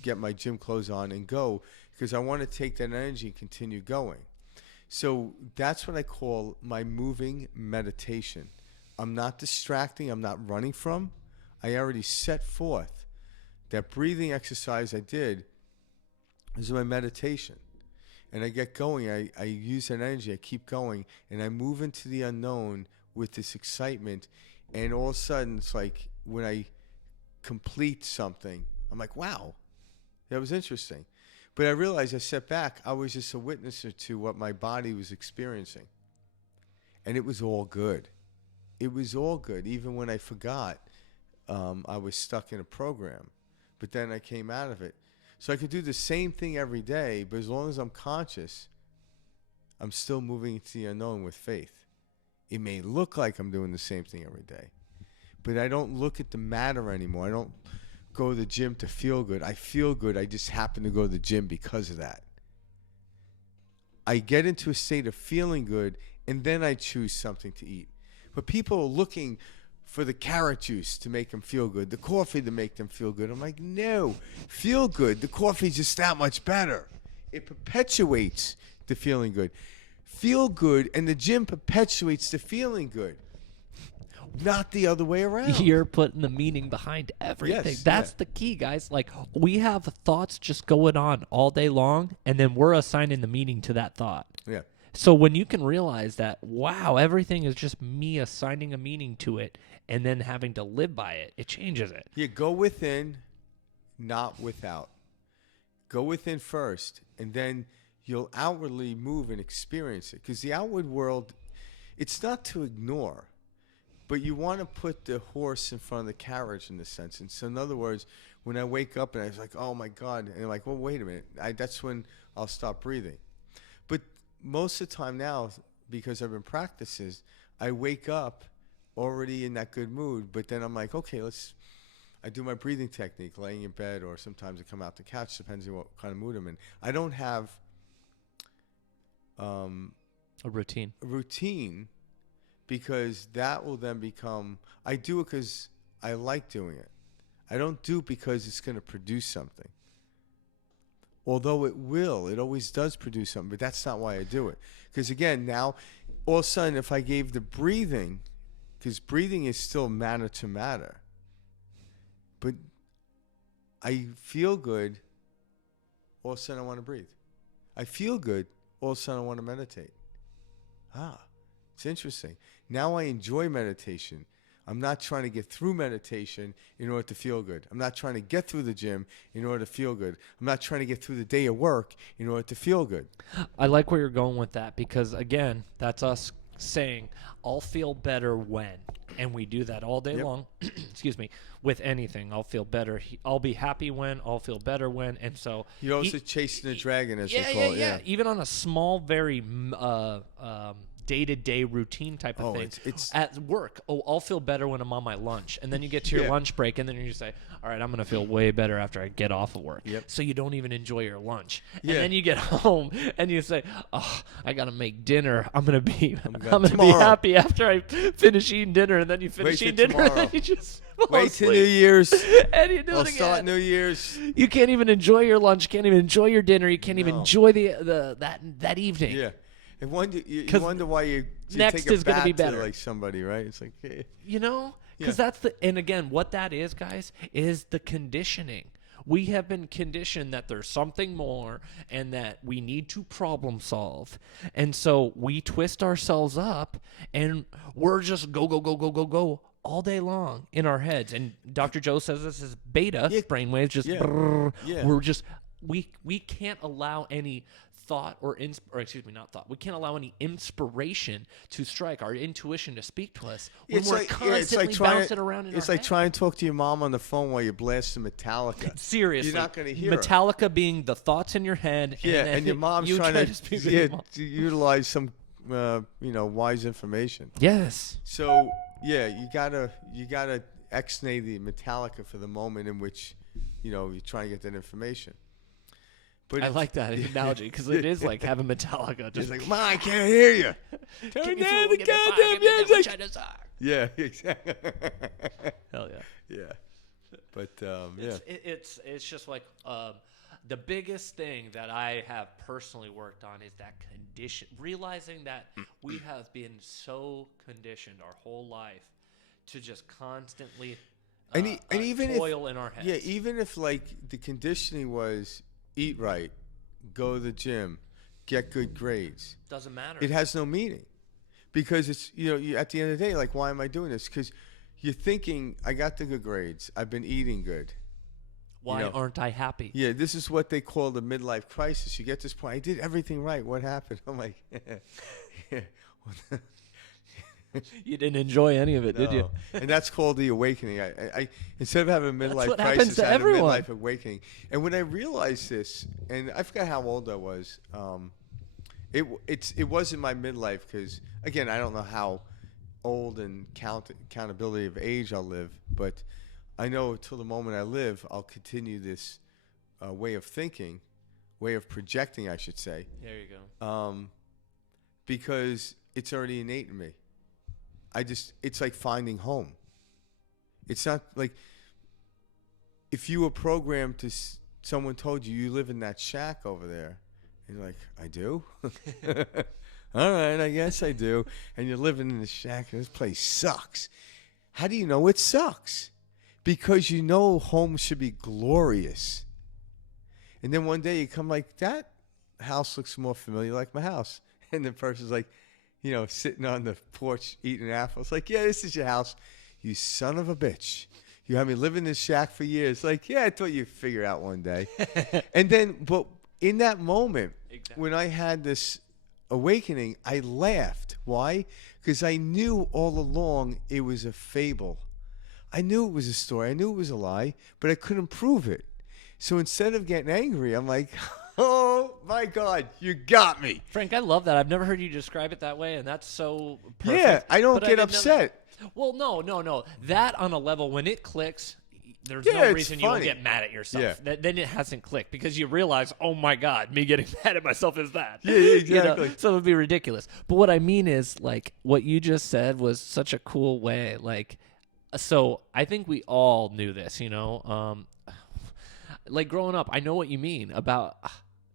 get my gym clothes on, and go, because I want to take that energy and continue going. So that's what I call my moving meditation. I'm not distracting. I'm not running from. I already set forth that breathing exercise I did is my meditation. And I get going, I use that energy, I keep going, and I move into the unknown with this excitement. And all of a sudden, it's like when I complete something, I'm like, wow, that was interesting. But I realized I stepped back, I was just a witness to what my body was experiencing. And it was all good. It was all good, even when I forgot I was stuck in a program. But then I came out of it. So I could do the same thing every day, but as long as I'm conscious, I'm still moving into the unknown with faith. It may look like I'm doing the same thing every day, but I don't look at the matter anymore. I don't go to the gym to feel good. I feel good. I just happen to go to the gym because of that. I get into a state of feeling good, and then I choose something to eat. But people are looking for the carrot juice to make them feel good, the coffee to make them feel good. I'm like, no, feel good. The coffee's just that much better. It perpetuates the feeling good. Feel good, and the gym perpetuates the feeling good. not the other way around. You're putting the meaning behind everything. Yes, That's yeah. the key, guys. Like, we have thoughts just going on all day long, and then we're assigning the meaning to that thought. Yeah. So when you can realize that, wow, everything is just me assigning a meaning to it and then having to live by it, it changes it. Yeah, go within, not without. Go within first, and then you'll outwardly move and experience it. Because the outward world, it's not to ignore, but you want to put the horse in front of the carriage in this sense. And so, in other words, when I wake up and I was like, oh my God, and I'm like, well, wait a minute. That's when I'll stop breathing. But most of the time now, because I've been practicing, I wake up already in that good mood, but then I'm like, okay, I do my breathing technique, laying in bed, or sometimes I come out the couch, depends on what kind of mood I'm in. I don't have A routine. a routine, because that will then become, I do it because I like doing it. I don't do it because it's going to produce something. Although it always does produce something, but that's not why I do it. Because again, now, all of a sudden, if I gave the breathing, because breathing is still matter to matter, but I feel good, all of a sudden I want to breathe. I feel good, all of a sudden I want to meditate. It's interesting. Now I enjoy meditation. I'm not trying to get through meditation in order to feel good. I'm not trying to get through the gym in order to feel good. I'm not trying to get through the day of work in order to feel good. I like where you're going with that because, again, that's us saying, I'll feel better when. And we do that all day long, excuse me, with anything. I'll feel better. I'll be happy when. I'll feel better when. And so you're also chasing the dragon, as they call it. Yeah. Even on a small, very day-to-day routine type of thing. It's at work. Oh, I'll feel better when I'm on my lunch. And then you get to your lunch break, and then you say, all right, I'm going to feel way better after I get off of work. Yep. So you don't even enjoy your lunch. And then you get home, and you say, oh, I got to make dinner. I'm going to be happy after I finish eating dinner. And then you finish eating dinner, and then you just wait till New Year's. And you do it again. Start New Year's. You can't even enjoy your lunch. Can't even enjoy your dinner. You can't even enjoy that evening. Yeah. And you wonder why you next take a is going to be better. To like somebody, right? It's like, hey. Because that's and again, what that is, guys, is the conditioning. We have been conditioned that there's something more and that we need to problem solve. And so we twist ourselves up and we're just go all day long in our heads. And Dr. Joe says this is beta brainwaves. Just we're just we can't allow any thought we can't allow any inspiration to strike, our intuition to speak to us when we're constantly bouncing around in our It's like head. trying to talk to your mom on the phone while you're blasting Metallica. Seriously. You're not going to hear Metallica being the thoughts in your head. and your mom's trying to utilize some wise information. Yes. So, you gotta ex-nay the Metallica for the moment in which, you're trying to get that information. But I like that analogy because it is like having Metallica. Just like, Mom, I can't hear you. Turn down the goddamn music. Yeah, exactly. Hell yeah. Yeah. But, It's just like the biggest thing that I have personally worked on is that condition. Realizing that we have been so conditioned our whole life to just constantly and even toil in our heads. Yeah, even if like the conditioning was eat right, go to the gym, get good grades. Doesn't matter. It has no meaning, because it's at the end of the day, like, why am I doing this? Because you're thinking, I got the good grades, I've been eating good. Why aren't I happy? Yeah, this is what they call the midlife crisis. You get to this point, I did everything right. What happened? I'm like, You didn't enjoy any of it, did you? And that's called the awakening. I instead of having a midlife crisis, I had a midlife awakening. And when I realized this, and I forgot how old I was, it wasn't my midlife, because again, I don't know how old and accountability of age I'll live, but I know till the moment I live, I'll continue this way of thinking, way of projecting, I should say. There you go. Because it's already innate in me. It's like finding home. It's not like if you were programmed to, someone told you live in that shack over there, and you're like, I do? All right, I guess I do. And you're living in the shack, and this place sucks. How do you know it sucks? Because you know home should be glorious. And then one day you come like, that house looks more familiar like my house. And the person's like, sitting on the porch eating apples. Like, yeah, this is your house. You son of a bitch. You had me live in this shack for years. Like, yeah, I thought you'd figure it out one day. And then, but in that moment, when I had this awakening, I laughed. Why? Because I knew all along it was a fable. I knew it was a story. I knew it was a lie, but I couldn't prove it. So instead of getting angry, I'm like, oh, my God, you got me. Frank, I love that. I've never heard you describe it that way, and that's so perfect. Yeah, I don't get upset. Well, no. That on a level, when it clicks, there's Yeah, no it's reason you funny. won't get mad at yourself. Yeah. Then it hasn't clicked because you realize, oh, my God, me getting mad at myself is that. Yeah, exactly. So it would be ridiculous. But what I mean is, like, what you just said was such a cool way. Like, so I think we all knew this, like growing up, I know what you mean about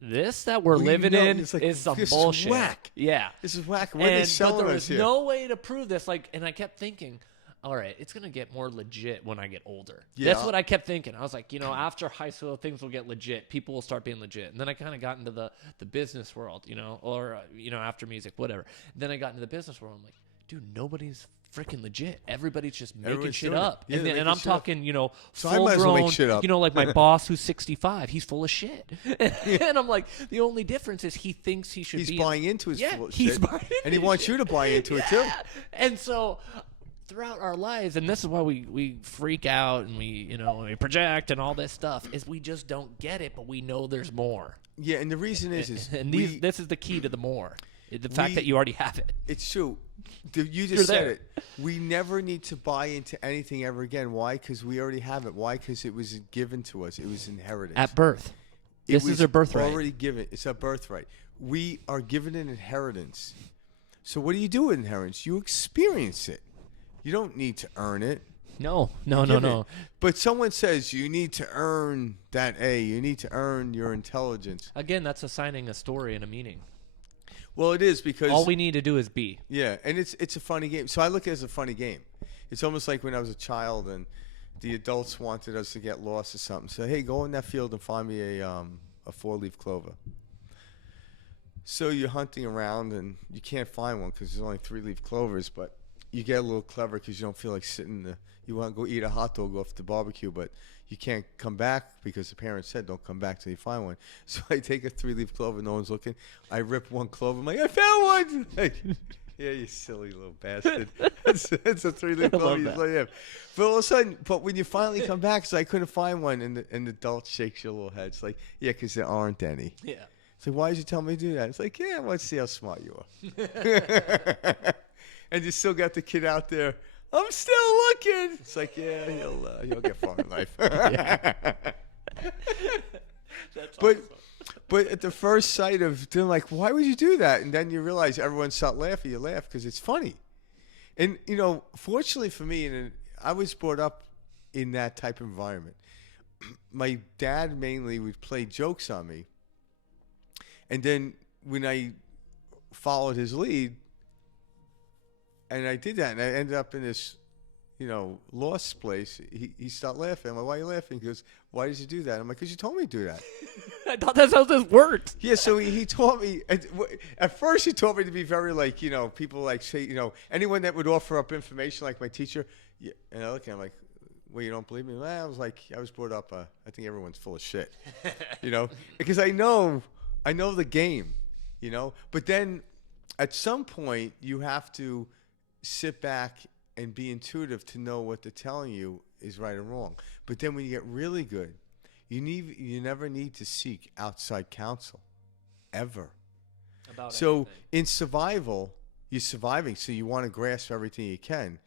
this that we're living in it's like, is some this bullshit. Is whack. Yeah. This is whack. What are they selling but there us was here? no way to prove this. Like, and I kept thinking, all right, it's gonna get more legit when I get older. Yeah. That's what I kept thinking. I was like, after high school, things will get legit. People will start being legit. And then I kind of got into the business world, or after music, whatever. Then I got into the business world. I'm like, dude, nobody's freaking legit. Everybody's just making Everyone's shit doing it. up. Yeah, and they're I'm making shit up. talking, So I might as well make full-grown, shit up. like my boss who's 65, he's full of shit. And I'm like, the only difference is he thinks he should He's be buying into his yeah, bullshit. he's buying and he into wants shit. you to buy into it, too. And so throughout our lives, and this is why we freak out and we project and all this stuff, is we just don't get it, but we know there's more. Yeah, and the reason is and this is the key to the more. The fact that you already have it. It's true. You just You're said there. it. We never need to buy into anything ever again. Why? Because we already have it. Why? Because it was given to us. It was inheritance. At birth. It This was is a birthright. already given. It's a birthright. We are given an inheritance. So what do you do with inheritance? You experience it. You don't need to earn it. No. But someone says you need to earn that A. You need to earn your intelligence. Again, that's assigning a story and a meaning. Well, it is because all we need to do is be. Yeah, and it's a funny game. So I look at it as a funny game. It's almost like when I was a child and the adults wanted us to get lost or something. So hey, go in that field and find me a 4-leaf clover. So you're hunting around and you can't find one because there's only 3-leaf clovers. But you get a little clever because you don't feel like sitting. You want to go eat a hot dog off the barbecue, but you can't come back because the parents said don't come back till you find one. So I take a 3-leaf clover, no one's looking. I rip one clover. I'm like, I found one. Like, yeah, you silly little bastard. It's a 3-leaf clover. Yeah. But all of a sudden, when you finally come back, so I couldn't find one, and the adult shakes your little head. It's like, yeah, because there aren't any. Yeah. It's like, why did you tell me to do that? It's like, yeah, let's see how smart you are. And you still got the kid out there. I'm still looking. It's like, yeah, you'll get far in life. That's but awesome. but at the first sight of them, like, why would you do that? And then you realize everyone start laughing. You laugh because it's funny. And fortunately for me, and I was brought up in that type of environment. My dad mainly would play jokes on me, and then when I followed his lead. And I did that, and I ended up in this, lost place. He started laughing. I'm like, why are you laughing? He goes, why did you do that? I'm like, because you told me to do that. I thought that's how this worked. Yeah, so he taught me. At first, he taught me to be very like, people like say, anyone that would offer up information, like my teacher. Yeah, and I look at him like, well, you don't believe me? Well, I was brought up. I think everyone's full of shit, because I know the game, But then, at some point, you have to sit back and be intuitive to know what they're telling you is right or wrong. But then when you get really good, you never need to seek outside counsel, ever. So anything. in survival, you're surviving, so you want to grasp everything you can,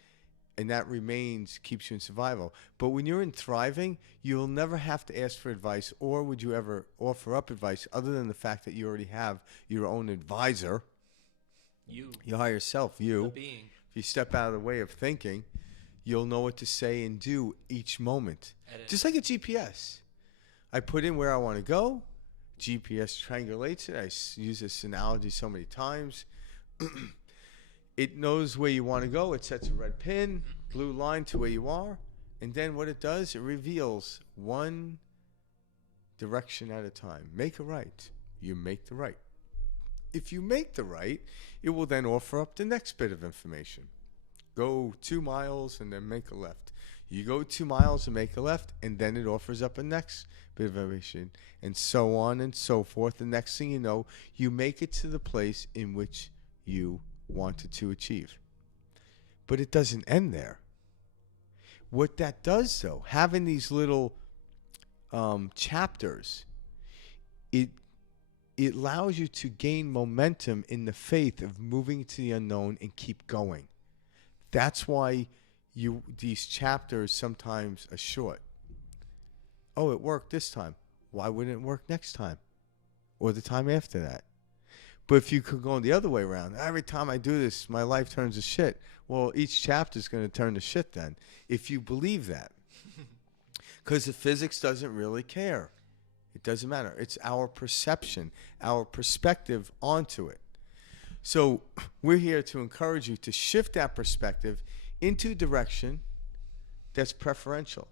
and that keeps you in survival. But when you're in thriving, you'll never have to ask for advice, or would you ever offer up advice other than the fact that you already have your own advisor. Your higher self, The being. If you step out of the way of thinking, you'll know what to say and do each moment. Just like a GPS. I put in where I want to go. GPS triangulates it. I use this analogy so many times. it knows where you want to go. It sets a red pin, blue line to where you are. And then what it does, it reveals one direction at a time. Make a right. You make the right. If you make the right, it will then offer up the next bit of information. Go 2 miles and then make a left. You go 2 miles and make a left, and then it offers up a next bit of information, and so on and so forth. The next thing you know, you make it to the place in which you wanted to achieve. But it doesn't end there. What that does, though, having these little chapters, it allows you to gain momentum in the faith of moving to the unknown and keep going. That's why these chapters sometimes are short. Oh, it worked this time. Why wouldn't it work next time? Or the time after that? But if you could go the other way around, every time I do this, my life turns to shit. Well, each chapter is going to turn to shit then, if you believe that. Because the physics doesn't really care. It doesn't matter. It's our perception, our perspective onto it. So we're here to encourage you to shift that perspective into a direction that's preferential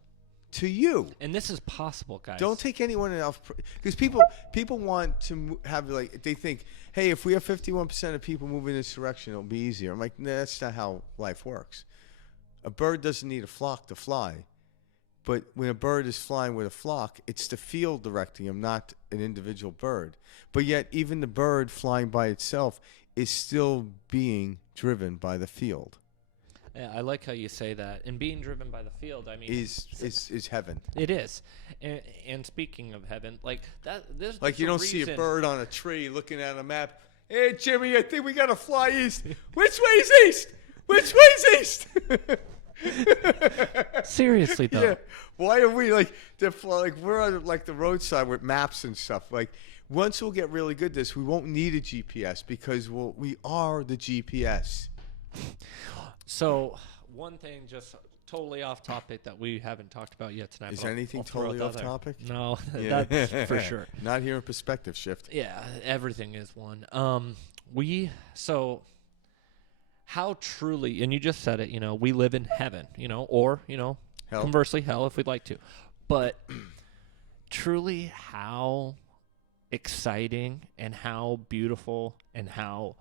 to you. And this is possible, guys. Don't take anyone else, because people want to have, like, they think, hey, if we have 51% of people moving in this direction, it'll be easier. I'm like, nah, that's not how life works. A bird doesn't need a flock to fly. But when a bird is flying with a flock, it's the field directing him, not an individual bird. But yet, even the bird flying by itself is still being driven by the field. Yeah, I like how you say that. And being driven by the field, I mean, is heaven. It is. And speaking of heaven, like that, there's like you don't see a bird on a tree looking at a map. Hey, Jimmy, I think we gotta fly east. Which way is east? Which way is east? Seriously though. Yeah. Why are we like we're on like the roadside with maps and stuff? Like once we'll get really good at this, we won't need a GPS because we are the GPS. So one thing, just totally off topic that we haven't talked about yet tonight. Is anything totally off topic? No, yeah. that's for sure. Not here in Perspective Shift. Yeah, everything is one. How truly, and you just said it, we live in heaven, or, hell. Conversely, hell if we'd like to. But truly how exciting and how beautiful and how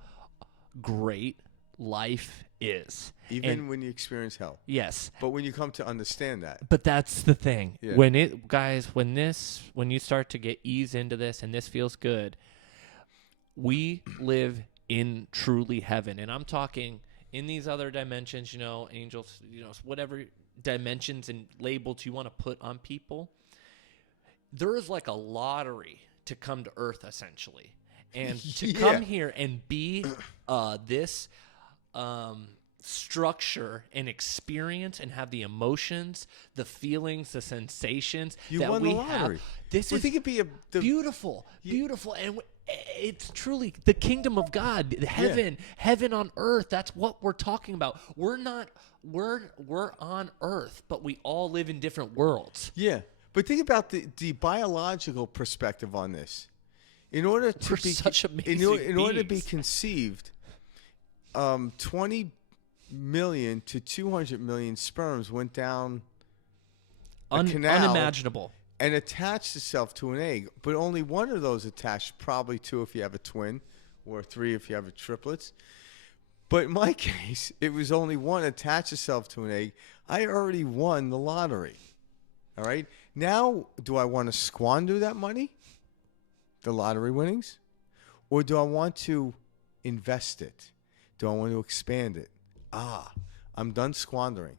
great life is. Even when you experience hell. Yes. But when you come to understand that. But that's the thing. Yeah. When you start to get ease into this and this feels good, we live in truly heaven. And I'm talking in these other dimensions, angels, whatever dimensions and labels you want to put on people. There is like a lottery to come to Earth, essentially. And to come here and be this structure and experience and have the emotions, the feelings, the sensations that won we the lottery. have. This is think it'd be beautiful, and it's truly the kingdom of God, heaven on earth. That's what we're talking about. We're on earth, but we all live in different worlds. Yeah, but think about the biological perspective on this. In order to be such amazing in order to be conceived, 20 million to 200 million sperms went down a canal unimaginable and attached itself to an egg. But only one of those attached, probably two if you have a twin, or three if you have a triplets. But in my case, it was only one attached itself to an egg. I already won the lottery. All right. Now, do I want to squander that money? The lottery winnings? Or do I want to invest it? Do I want to expand it? I'm done squandering.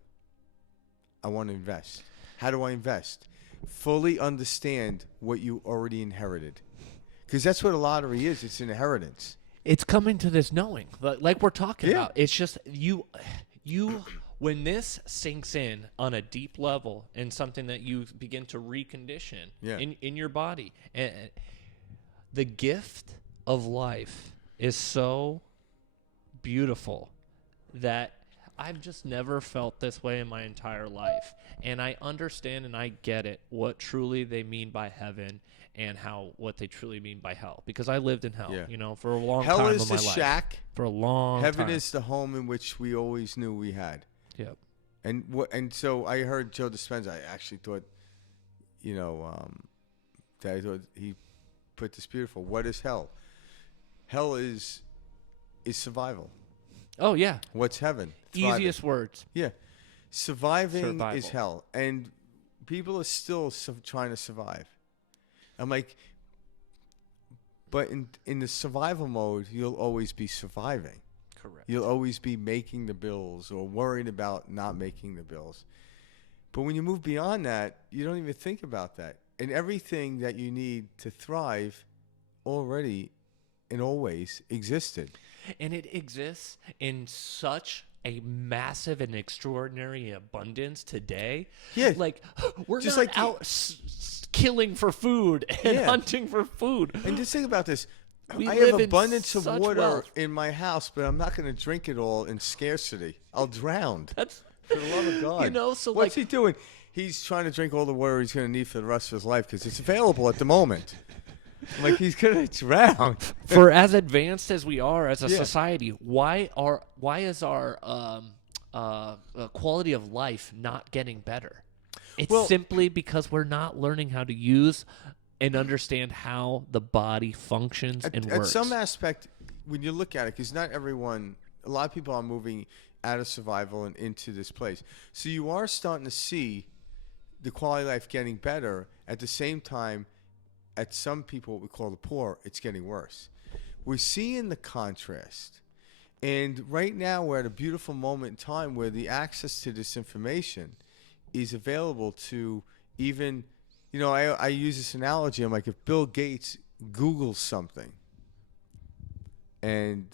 I want to invest. How do I invest? Fully understand what you already inherited. Because that's what a lottery is. It's an inheritance. It's coming to this knowing, like we're talking about. It's just you when this sinks in on a deep level and something that you begin to recondition in your body. And the gift of life is so beautiful that I've just never felt this way in my entire life. And I understand and I get it, what truly they mean by heaven and what they truly mean by hell. Because I lived in hell, Yeah. for a long Hell time is of my the life. shack. For a long Heaven time. is the home in which we always knew we had. Yep. And so I heard Joe Dispenza. I actually thought, that I thought he put this beautiful. What is hell? Hell is survival. Oh, yeah. What's heaven? Thriving. Easiest words. Yeah. Surviving Survival. is hell. And people are still trying to survive. I'm like, but in the survival mode, you'll always be surviving. Correct. You'll always be making the bills or worried about not making the bills. But when you move beyond that, you don't even think about that. And everything that you need to thrive already and always existed. And it exists in such a massive and extraordinary abundance today. Yeah. Like, we're Just not like out killing for food and hunting for food. And just think about this. We I live have in abundance of such water wealth. in my house, but I'm not going to drink it all in scarcity. I'll drown. That's, For the love of God. so What's like, he doing? He's trying to drink all the water he's going to need for the rest of his life because it's available at the moment. Like, he's going to drown. for as advanced as we are as a Yeah. society, why is our quality of life not getting better? It's Well- simply because we're not learning how to use and understand how the body functions and At works. some aspect, when you look at it, because not everyone, a lot of people are moving out of survival and into this place. So you are starting to see the quality of life getting better. At the same time, at some people, what we call the poor, it's getting worse. We're seeing the contrast. And right now, we're at a beautiful moment in time where the access to this information is available to even, I use this analogy. I'm like, if Bill Gates Googles something and,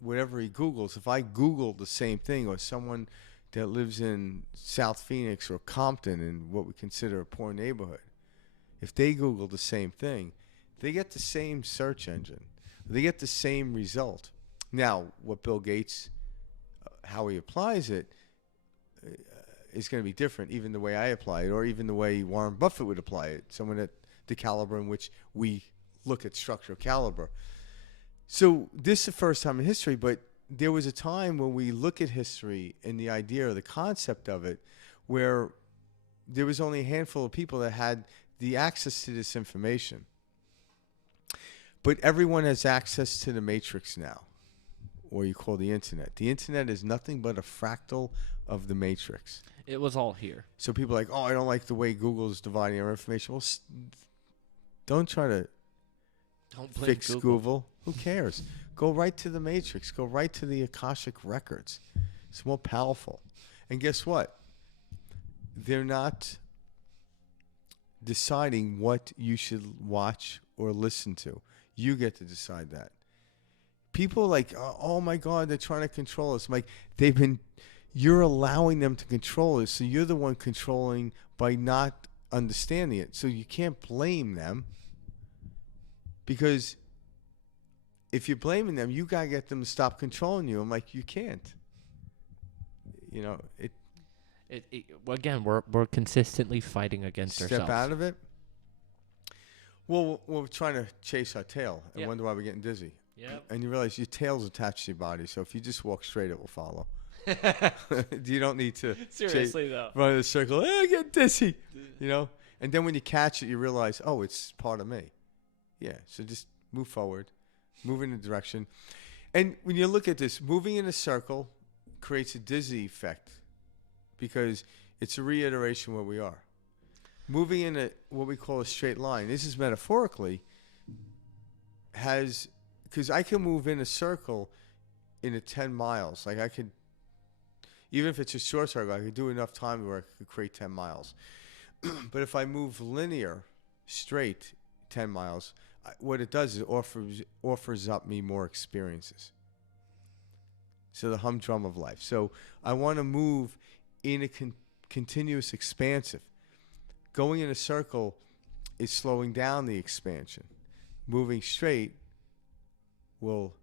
whatever he Googles, if I Google the same thing, or someone that lives in South Phoenix or Compton in what we consider a poor neighborhood, if they Google the same thing, they get the same search engine. They get the same result. Now, what Bill Gates, how he applies it, is going to be different, even the way I apply it, or even the way Warren Buffett would apply it, someone at the caliber in which we look at structural caliber. So this is the first time in history, but there was a time when we look at history and the idea or the concept of it where there was only a handful of people that had the access to this information. But everyone has access to the matrix now, or you call the internet. The internet is nothing but a fractal of the matrix. It was all here. So people are like, oh, I don't like the way Google is dividing our information. Well, don't try to Don't blame fix Google. Who cares? Go right to the matrix. Go right to the Akashic records. It's more powerful. And guess what? They're not deciding what you should watch or listen to. You get to decide that. People are like, oh my God, they're trying to control us. I'm like, you're allowing them to control us. So you're the one controlling by not understanding it. So you can't blame them, because if you're blaming them, you got to get them to stop controlling you. I'm like, you can't. Again, we're consistently fighting against ourselves. Step out of it. Well, we're trying to chase our tail and Yep. wonder why we're getting dizzy. Yep. And you realize your tail's attached to your body, so if you just walk straight, it will follow. You don't need to Seriously, though. run in a circle. I get dizzy, And then when you catch it, you realize, oh, it's part of me. Yeah, so just move forward, move in a direction. And when you look at this, moving in a circle creates a dizzy effect because it's a reiteration of where we are. Moving in what we call a straight line, this is metaphorically, because I can move in a circle in 10 miles. Like I could, even if it's a short circle, I could do enough time where I could create 10 miles. But if I move linear, straight 10 miles, what it does is offers up me more experiences. So the humdrum of life. So I want to move in a continuous expansive. Going in a circle is slowing down the expansion. Moving straight will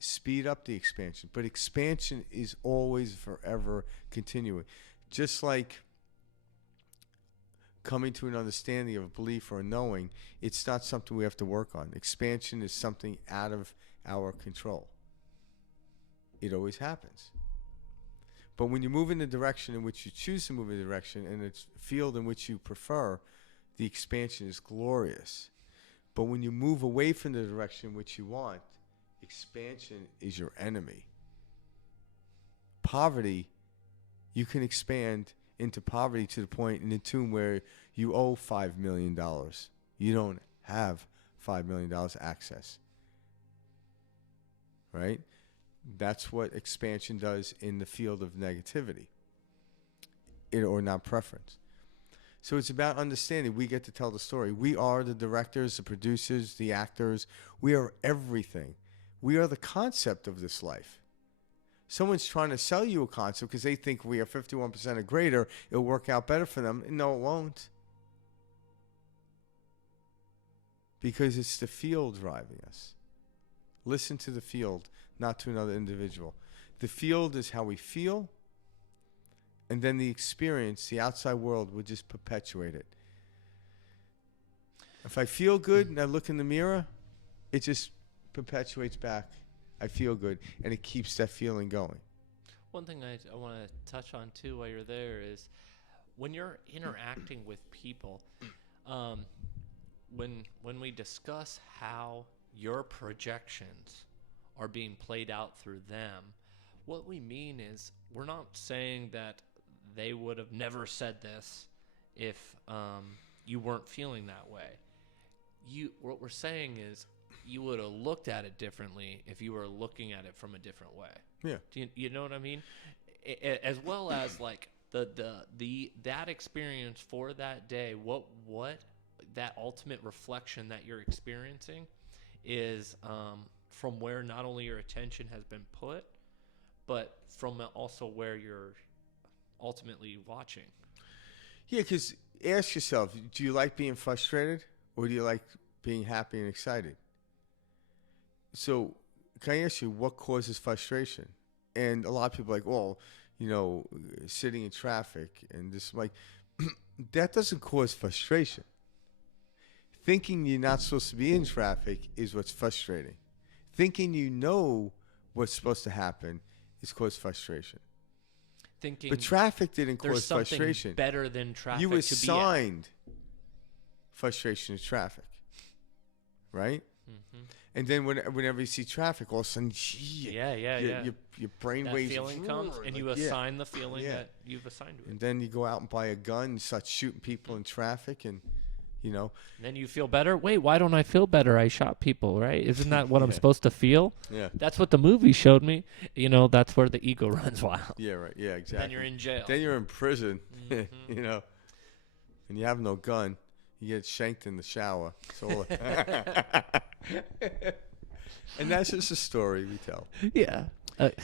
speed up the expansion. But expansion is always forever continuing. Just like coming to an understanding of a belief or a knowing, it's not something we have to work on. Expansion is something out of our control. It always happens. But when you move in the direction in which you choose to move in the direction and it's a field in which you prefer, the expansion is glorious. But when you move away from the direction which you want, expansion is your enemy. Poverty, you can expand into poverty to the point in the tune where you owe $5 million. You don't have $5 million access. Right? That's what expansion does in the field of negativity or not preference. So it's about understanding. We get to tell the story. We are the directors, the producers, the actors. We are everything. We are the concept of this life. Someone's trying to sell you a concept because they think we are 51% or greater. It'll work out better for them. No, it won't. Because it's the field driving us. Listen to the field, not to another individual. The field is how we feel, and then the experience, the outside world, will just perpetuate it. If I feel good and I look in the mirror, it just perpetuates back. I feel good, and it keeps that feeling going. One thing I want to touch on, too, while you're there is when you're interacting with people, when we discuss how your projections are being played out through them, what we mean is we're not saying that they would have never said this if you weren't feeling that way. What we're saying is you would have looked at it differently if you were looking at it from a different way. Yeah. Do you know what I mean? As well as like that experience for that day, what that ultimate reflection that you're experiencing is from where not only your attention has been put, but from also where you're ultimately watching. Yeah, because ask yourself, do you like being frustrated or do you like being happy and excited? So can I ask you what causes frustration? And a lot of people are like, well, sitting in traffic and this, like, that doesn't cause frustration. Thinking you're not supposed to be in traffic is what's frustrating. Thinking you know what's supposed to happen is cause frustration. But traffic didn't cause frustration. Better than traffic. You assigned frustration to traffic, right? Mm-hmm. And then whenever you see traffic, all of a sudden, your brain waves. That feeling comes, and you assign the feeling that you've assigned to it. And then you go out and buy a gun and start shooting people in traffic, and And then you feel better. Wait, why don't I feel better? I shot people, right? Isn't that what I'm supposed to feel? Yeah. That's what the movie showed me. That's where the ego runs wild. Yeah, right. Yeah, exactly. Then you're in jail. Then you're in prison, and you have no gun. You get shanked in the shower. So, and that's just a story we tell. Yeah.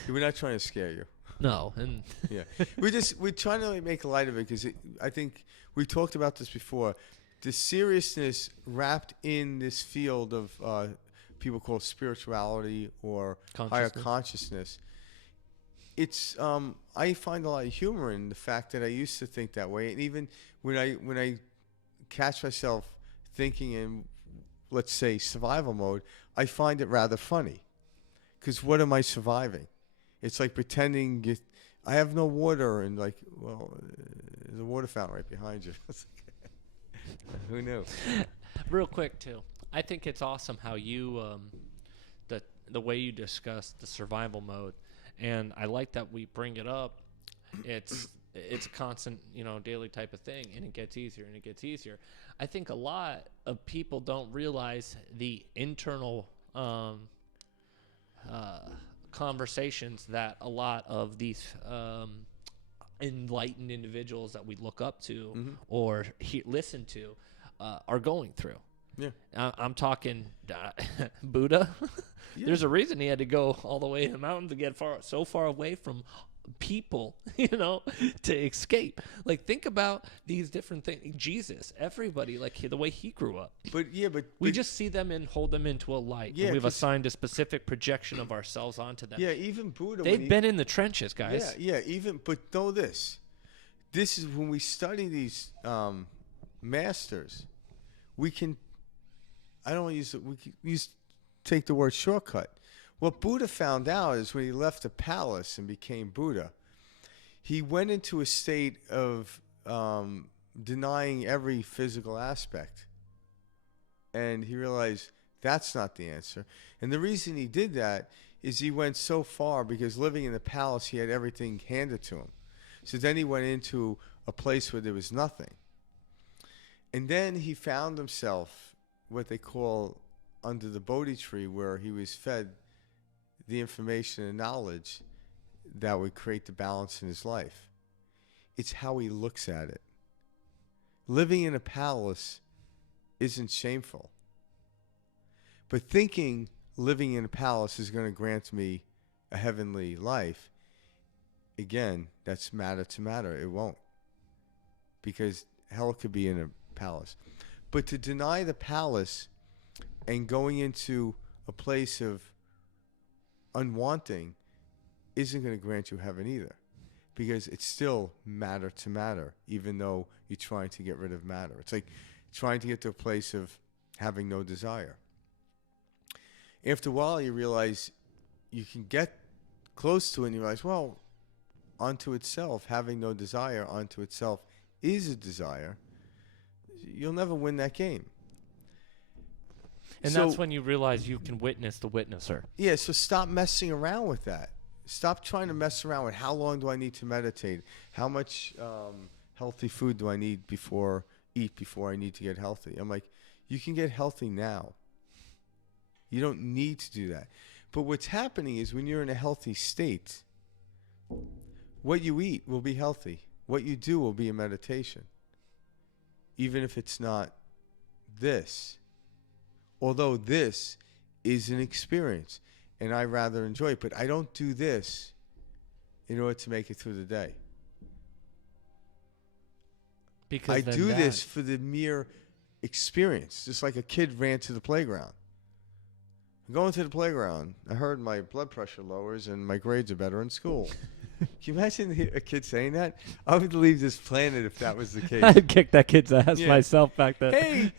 We're not trying to scare you. No. And yeah. We're trying to make light of it because I think we talked about this before. The seriousness wrapped in this field of people call spirituality or higher consciousness. It's I find a lot of humor in the fact that I used to think that way, and even when I catch myself thinking in, let's say, survival mode, I find it rather funny. Because what am I surviving? It's like pretending I have no water, and like, well, there's a water fountain right behind you. Who knew? Real quick, too. I think it's awesome how you, the way you discuss the survival mode, and I like that we bring it up. It's a constant, daily type of thing, and it gets easier and it gets easier. I think a lot of people don't realize the internal conversations that a lot of these enlightened individuals that we look up to or listen to are going through. Yeah, I'm talking Buddha. Yeah. There's a reason he had to go all the way in the mountains to get so far away from people, to escape. Like, think about these different things. Jesus, everybody, like the way he grew up. But We just see them and hold them into a light. Yeah, and we've 'cause- assigned a specific projection of ourselves onto them. yeah, even Buddha. They've been in the trenches, guys. Yeah, but know this. This is when we study these masters, we can. I don't use it. We can take the word shortcut. What Buddha found out is when he left the palace and became Buddha, he went into a state of denying every physical aspect, and he realized that's not the answer. And the reason he did that is he went so far because living in the palace, he had everything handed to him. So then he went into a place where there was nothing. And then he found himself what they call under the Bodhi tree, where he was fed the information and knowledge that would create the balance in his life. It's how he looks at it. Living in a palace isn't shameful. But thinking living in a palace is going to grant me a heavenly life, again, that's matter to matter. It won't. Because hell could be in a palace. But to deny the palace and going into a place of unwanting isn't going to grant you heaven either. Because it's still matter to matter, even though you're trying to get rid of matter. It's like trying to get to a place of having no desire. After a while, you realize you can get close to it and you realize, well, unto itself, having no desire unto itself is a desire. You'll never win that game. And that's when you realize you can witness the witnesser. Yeah, so stop messing around with that. Stop trying to mess around with how long do I need to meditate? How much healthy food do I need before I need to get healthy? I'm like, you can get healthy now. You don't need to do that. But what's happening is when you're in a healthy state, what you eat will be healthy. What you do will be a meditation. Even if it's not this. Although this is an experience, and I rather enjoy it. But I don't do this in order to make it through the day. Because I do this for the mere experience. Just like a kid ran to the playground. Going to the playground, I heard my blood pressure lowers and my grades are better in school. Can you imagine a kid saying that? I would leave this planet if that was the case. I'd kick that kid's ass myself back then. Hey,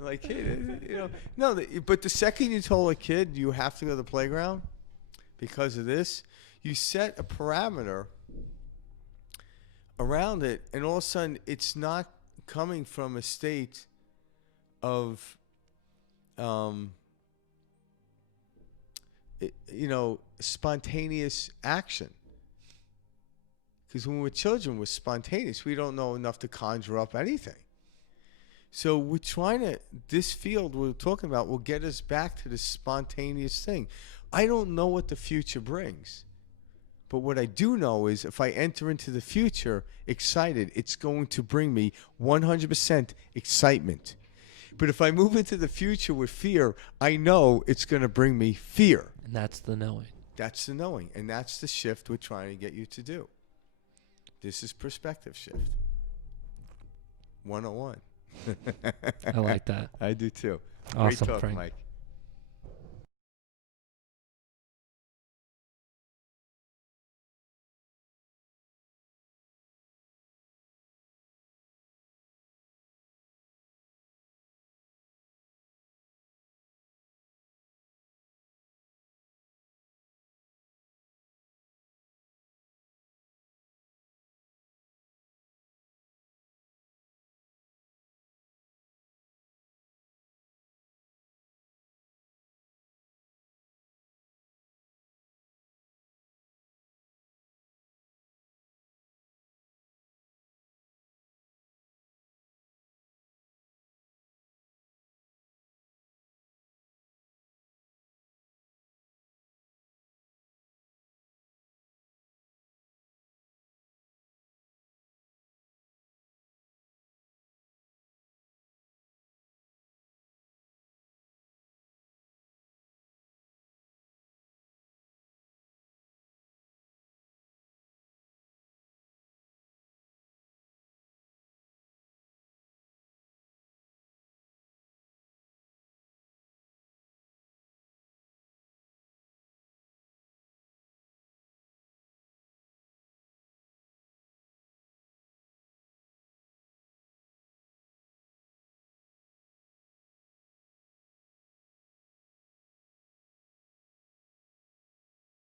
like, hey, no. But the second you told a kid you have to go to the playground because of this, you set a parameter around it, and all of a sudden, it's not coming from a state of, spontaneous action. Because when we're children, we're spontaneous. We don't know enough to conjure up anything. So we're trying to, this field we're talking about will get us back to this spontaneous thing. I don't know what the future brings. But what I do know is if I enter into the future excited, it's going to bring me 100% excitement. But if I move into the future with fear, I know it's going to bring me fear. And that's the knowing. That's the knowing. And that's the shift we're trying to get you to do. This is perspective shift. 101. I like that. I do too. Awesome, Great talk, Frank. Mike.